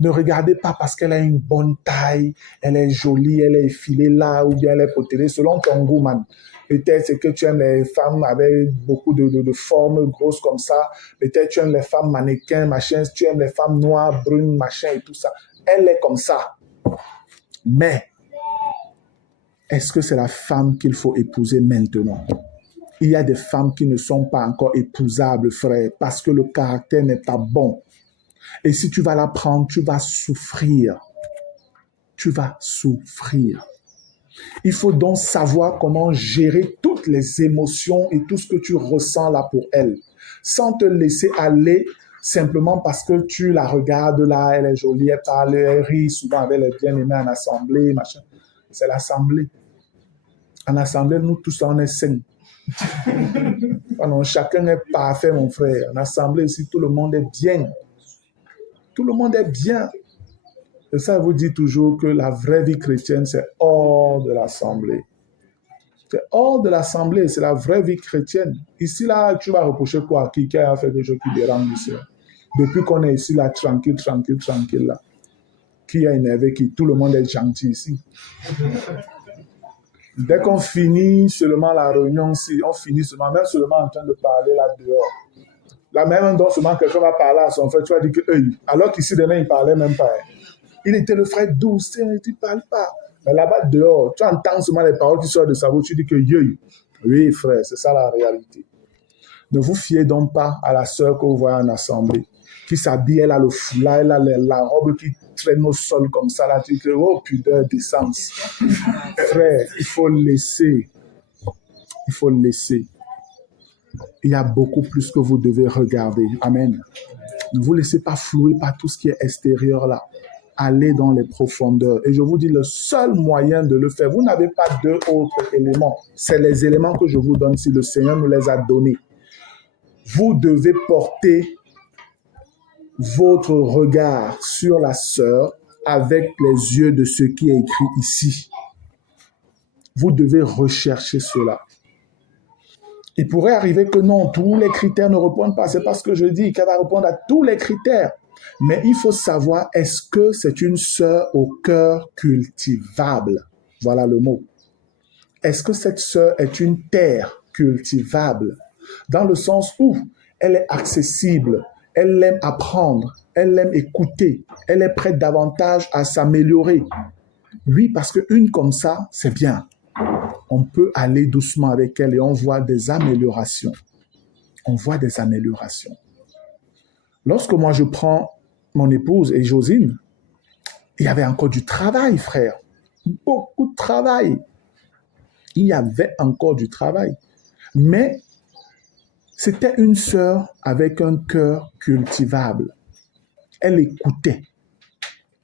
Ne regardez pas parce qu'elle a une bonne taille, elle est jolie, elle est effilée là, ou bien elle est potérée, selon ton goût, man. Peut-être c'est que tu aimes les femmes avec beaucoup de formes grosses comme ça. Peut-être tu aimes les femmes mannequins, machin. Tu aimes les femmes noires, brunes, machin et tout ça. Elle est comme ça. Mais, est-ce que c'est la femme qu'il faut épouser maintenant? Il y a des femmes qui ne sont pas encore épousables, frère, parce que le caractère n'est pas bon. Et si tu vas la prendre, tu vas souffrir. Tu vas souffrir. Il faut donc savoir comment gérer toutes les émotions et tout ce que tu ressens là pour elle, sans te laisser aller simplement parce que tu la regardes là, elle est jolie, elle parle, elle rit souvent avec les bien-aimés en assemblée, machin. C'est l'assemblée. En assemblée, nous tous, on est saints. Chacun est parfait, mon frère. En assemblée, ici, tout le monde est bien. Tout le monde est bien. Et ça vous dit toujours que la vraie vie chrétienne, c'est hors de l'assemblée. C'est hors de l'assemblée, c'est la vraie vie chrétienne. Ici, là, tu vas reprocher quoi? Qui a fait quelque chose qui dérange ici? Depuis qu'on est ici, là, tranquille, là. Qui a énervé qui? Tout le monde est gentil ici. Dès qu'on finit seulement la réunion, si on finit seulement, même seulement en train de parler là dehors. Là, même dans seulement quelqu'un va parler à son frère, tu vas dire que alors qu'ici, demain, il ne parlait même pas. Il était le frère douce, tu ne parles pas. Mais là-bas, dehors, tu entends seulement les paroles qui sortent de sa bouche, tu dis que oui, frère, c'est ça la réalité. Ne vous fiez donc pas à la sœur que vous voyez en assemblée, qui s'habille, elle a le foulard, elle a la robe qui traîne au sol comme ça, là, tu dis que, oh, pudeur, décence. Frère, il faut laisser. Il faut laisser. Il y a beaucoup plus que vous devez regarder. Amen. Ne vous laissez pas flouer par tout ce qui est extérieur là. Allez dans les profondeurs. Et je vous dis, le seul moyen de le faire, vous n'avez pas deux autres éléments. C'est les éléments que je vous donne si le Seigneur nous les a donnés. Vous devez porter votre regard sur la sœur avec les yeux de ce qui est écrit ici. Vous devez rechercher cela. Il pourrait arriver que non, tous les critères ne répondent pas. C'est pas ce que je dis, qu'elle va répondre à tous les critères. Mais il faut savoir, est-ce que c'est une sœur au cœur cultivable? Voilà le mot. Est-ce que cette sœur est une terre cultivable? Dans le sens où elle est accessible, elle aime apprendre, elle aime écouter, elle est prête davantage à s'améliorer. Oui, parce qu'une comme ça, c'est bien. On peut aller doucement avec elle et on voit des améliorations. On voit des améliorations. Lorsque moi je prends mon épouse et Josine, il y avait encore du travail, frère. Beaucoup de travail. Il y avait encore du travail. Mais c'était une sœur avec un cœur cultivable. Elle écoutait.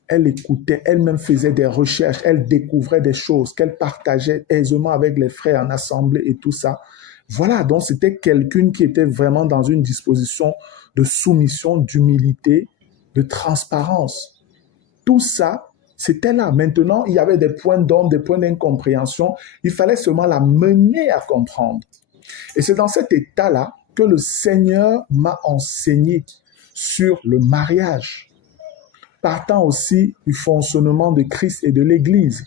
Elle écoutait, elle-même faisait des recherches, elle découvrait des choses qu'elle partageait aisément avec les frères en assemblée et tout ça. Voilà, donc c'était quelqu'un qui était vraiment dans une disposition de soumission, d'humilité, de transparence. Tout ça, c'était là. Maintenant, il y avait des points d'ombre, des points d'incompréhension. Il fallait seulement la mener à comprendre. Et c'est dans cet état-là que le Seigneur m'a enseigné sur le mariage. Partant aussi du fonctionnement de Christ et de l'Église.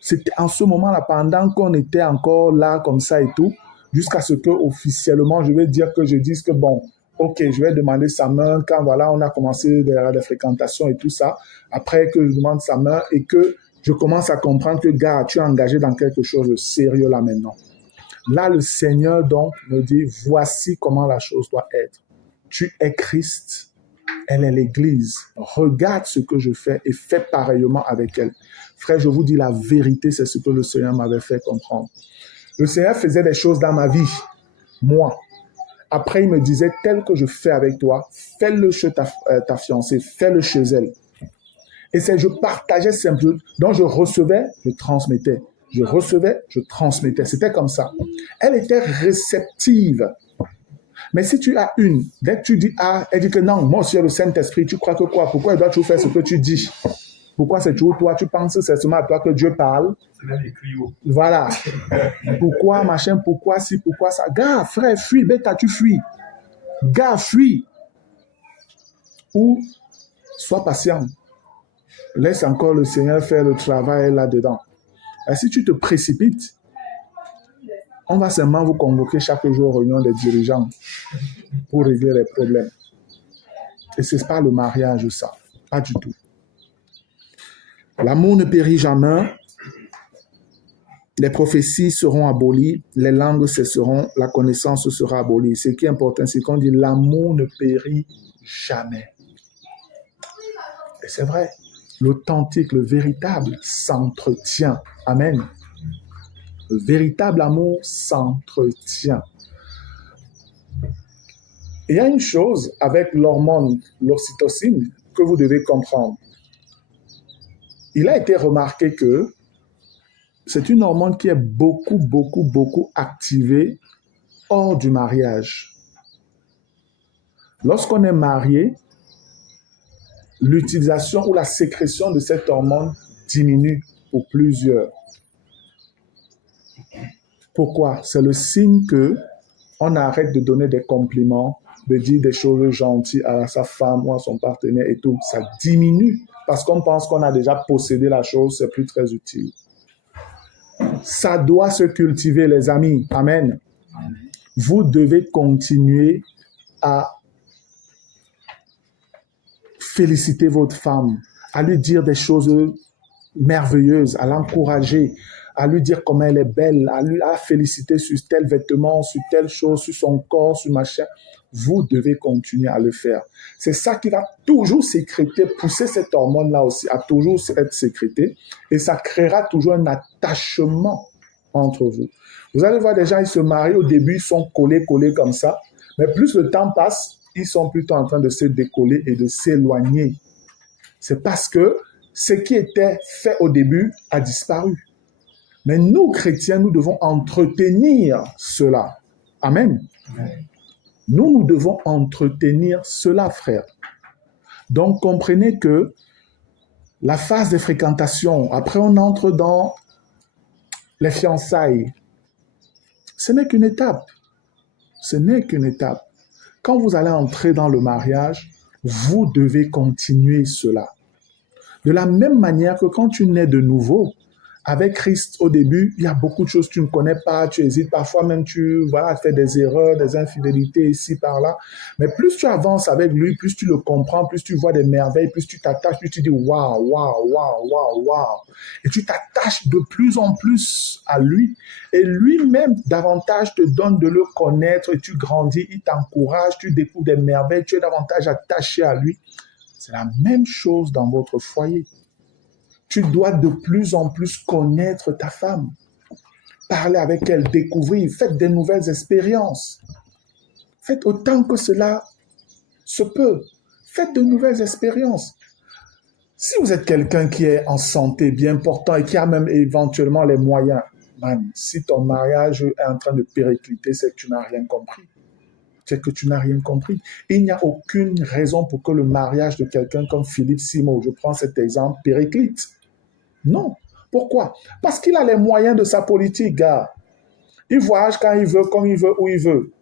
C'était en ce moment-là, pendant qu'on était encore là comme ça et tout, jusqu'à ce que officiellement, je vais dire que je dise que bon, ok, je vais demander sa main quand voilà, on a commencé des fréquentations et tout ça. Après que je demande sa main et que je commence à comprendre que, gars, tu es engagé dans quelque chose de sérieux là maintenant. Là, le Seigneur donc me dit, voici comment la chose doit être. Tu es Christ. Elle est l'Église. Regarde ce que je fais et fais pareillement avec elle. Frère, je vous dis la vérité, c'est ce que le Seigneur m'avait fait comprendre. Le Seigneur faisait des choses dans ma vie, moi. Après, il me disait, tel que je fais avec toi, fais-le chez ta fiancée, fais-le chez elle. Et je partageais simplement. Donc, je recevais, je transmettais. Je recevais, je transmettais. C'était comme ça. Elle était réceptive. Mais si tu as une, dès que tu dis A, elle dit que non, moi aussi, le Saint-Esprit, tu crois que quoi? Pourquoi elle doit toujours faire ce que tu dis? Pourquoi c'est toujours toi? Tu penses que c'est seulement à toi que Dieu parle? C'est même écrit où? Voilà. Pourquoi, machin, pourquoi si, pourquoi ça? Gars, frère, fuis, bêta, tu fuis. Gars, fuis. Ou sois patient. Laisse encore le Seigneur faire le travail là-dedans. Et si tu te précipites, on va seulement vous convoquer chaque jour aux réunions des dirigeants pour régler les problèmes. Et ce n'est pas le mariage, ça. Pas du tout. L'amour ne périt jamais. Les prophéties seront abolies, les langues cesseront, la connaissance sera abolie. Ce qui est important, c'est qu'on dit l'amour ne périt jamais. Et c'est vrai, l'authentique, le véritable s'entretient. Amen. Le véritable amour s'entretient. Il y a une chose avec l'hormone, l'ocytocine, que vous devez comprendre. Il a été remarqué que c'est une hormone qui est beaucoup activée hors du mariage. Lorsqu'on est marié, l'utilisation ou la sécrétion de cette hormone diminue pour plusieurs. Pourquoi? C'est le signe que on arrête de donner des compliments, de dire des choses gentilles à sa femme ou à son partenaire et tout. Ça diminue parce qu'on pense qu'on a déjà possédé la chose, c'est plus très utile. Ça doit se cultiver, les amis. Amen. Vous devez continuer à féliciter votre femme, à lui dire des choses merveilleuses, à l'encourager, à lui dire comment elle est belle, à la féliciter sur tel vêtement, sur telle chose, sur son corps, sur machin. Vous devez continuer à le faire. C'est ça qui va toujours sécréter, pousser cette hormone-là aussi à toujours être sécrétée et ça créera toujours un attachement entre vous. Vous allez voir des gens, ils se marient, au début, ils sont collés comme ça, mais plus le temps passe, ils sont plutôt en train de se décoller et de s'éloigner. C'est parce que ce qui était fait au début a disparu. Mais nous, chrétiens, nous devons entretenir cela. Amen. Amen. Nous devons entretenir cela, frère. Donc, comprenez que la phase de fréquentation, après on entre dans les fiançailles, ce n'est qu'une étape. Ce n'est qu'une étape. Quand vous allez entrer dans le mariage, vous devez continuer cela. De la même manière que quand tu nais de nouveau, avec Christ, au début, il y a beaucoup de choses que tu ne connais pas, tu hésites, parfois même tu fais des erreurs, des infidélités ici, par là. Mais plus tu avances avec lui, plus tu le comprends, plus tu vois des merveilles, plus tu t'attaches, plus tu dis waouh. Et tu t'attaches de plus en plus à lui. Et lui-même, davantage te donne de le connaître et tu grandis, il t'encourage, tu découvres des merveilles, tu es davantage attaché à lui. C'est la même chose dans votre foyer. Tu dois de plus en plus connaître ta femme, parler avec elle, découvrir, faites des nouvelles expériences. Faites autant que cela se peut. Faites de nouvelles expériences. Si vous êtes quelqu'un qui est en santé bien portant et qui a même éventuellement les moyens, si ton mariage est en train de péricliter, c'est que tu n'as rien compris. C'est que tu n'as rien compris. Il n'y a aucune raison pour que le mariage de quelqu'un comme Philippe Simon, je prends cet exemple, périclite. Non. Pourquoi? Parce qu'il a les moyens de sa politique, gars. Il voyage quand il veut, comme il veut, où il veut.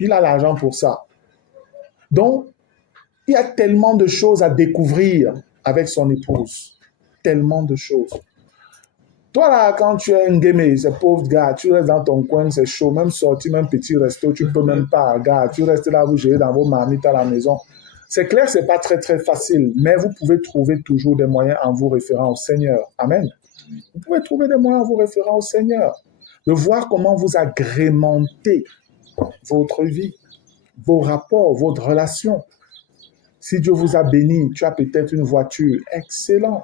Il a l'argent pour ça. Donc, il y a tellement de choses à découvrir avec son épouse. Tellement de choses. Toi, là, quand tu es un gamer, ce pauvre gars, tu restes dans ton coin, c'est chaud. Même sortir, même petit resto, tu ne peux même pas, gars. Tu restes là, vous gérez dans vos marmites à la maison. C'est clair, ce n'est pas très, très facile, mais vous pouvez trouver toujours des moyens en vous référant au Seigneur. Amen. Vous pouvez trouver des moyens en vous référant au Seigneur. De voir comment vous agrémentez votre vie, vos rapports, votre relation. Si Dieu vous a béni, tu as peut-être une voiture. Excellent.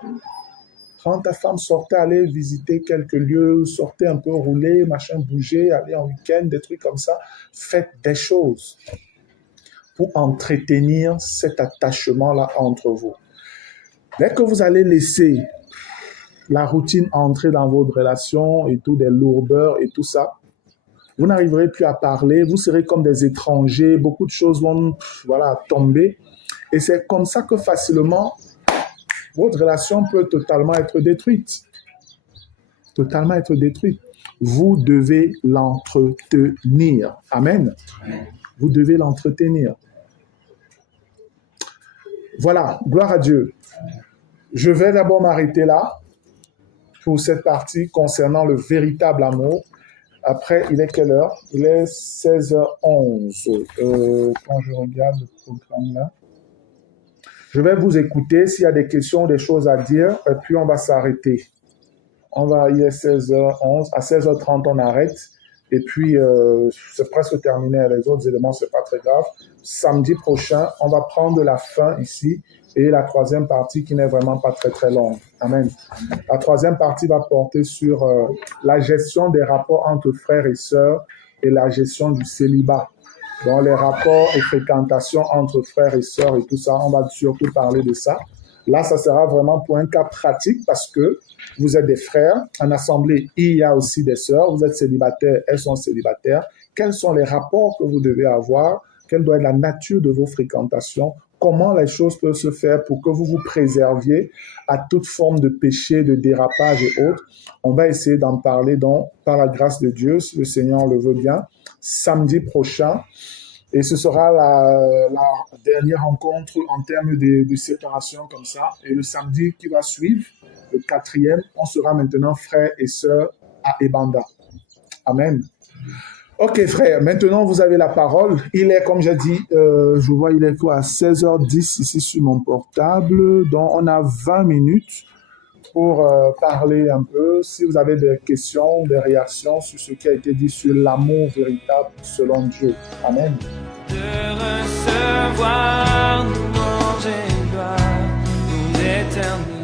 Quand ta femme sortait, aller visiter quelques lieux, sortez un peu, rouler, machin, bouger, aller en week-end, des trucs comme ça. Faites des choses pour entretenir cet attachement-là entre vous. Dès que vous allez laisser la routine entrer dans votre relation et tout, des lourdeurs et tout ça, vous n'arriverez plus à parler, vous serez comme des étrangers, beaucoup de choses vont tomber. Et c'est comme ça que facilement, votre relation peut totalement être détruite. Totalement être détruite. Vous devez l'entretenir. Amen. Vous devez l'entretenir. Voilà, gloire à Dieu. Je vais d'abord m'arrêter là pour cette partie concernant le véritable amour. Après, il est quelle heure? Il est 16h11. Quand je regarde le programme là, je vais vous écouter s'il y a des questions, des choses à dire, et puis on va s'arrêter. Il est 16h11. À 16h30, on arrête. Et puis, c'est presque terminé. Les autres éléments, c'est pas très grave. Samedi prochain, on va prendre la fin ici et la troisième partie qui n'est vraiment pas très, très longue. Amen. La troisième partie va porter sur la gestion des rapports entre frères et sœurs et la gestion du célibat. Donc, les rapports et fréquentations entre frères et sœurs et tout ça, on va surtout parler de ça. Là, ça sera vraiment pour un cas pratique parce que vous êtes des frères. En assemblée, il y a aussi des sœurs. Vous êtes célibataires, elles sont célibataires. Quels sont les rapports que vous devez avoir? Quelle doit être la nature de vos fréquentations? Comment les choses peuvent se faire pour que vous vous préserviez à toute forme de péché, de dérapage et autres? On va essayer d'en parler donc, par la grâce de Dieu, si le Seigneur le veut bien, samedi prochain. Et ce sera la dernière rencontre en termes de séparation comme ça. Et le samedi qui va suivre, le 4e, on sera maintenant frères et sœurs à Ebanda. Amen. Ok, frère, maintenant vous avez la parole. Il est, comme j'ai dit, je vois, il est quoi, à 16h10 ici sur mon portable. Donc, on a 20 minutes pour parler un peu. Si vous avez des questions, des réactions sur ce qui a été dit sur l'amour véritable selon Dieu. Amen. De recevoir louange et gloire, nous l'éternel.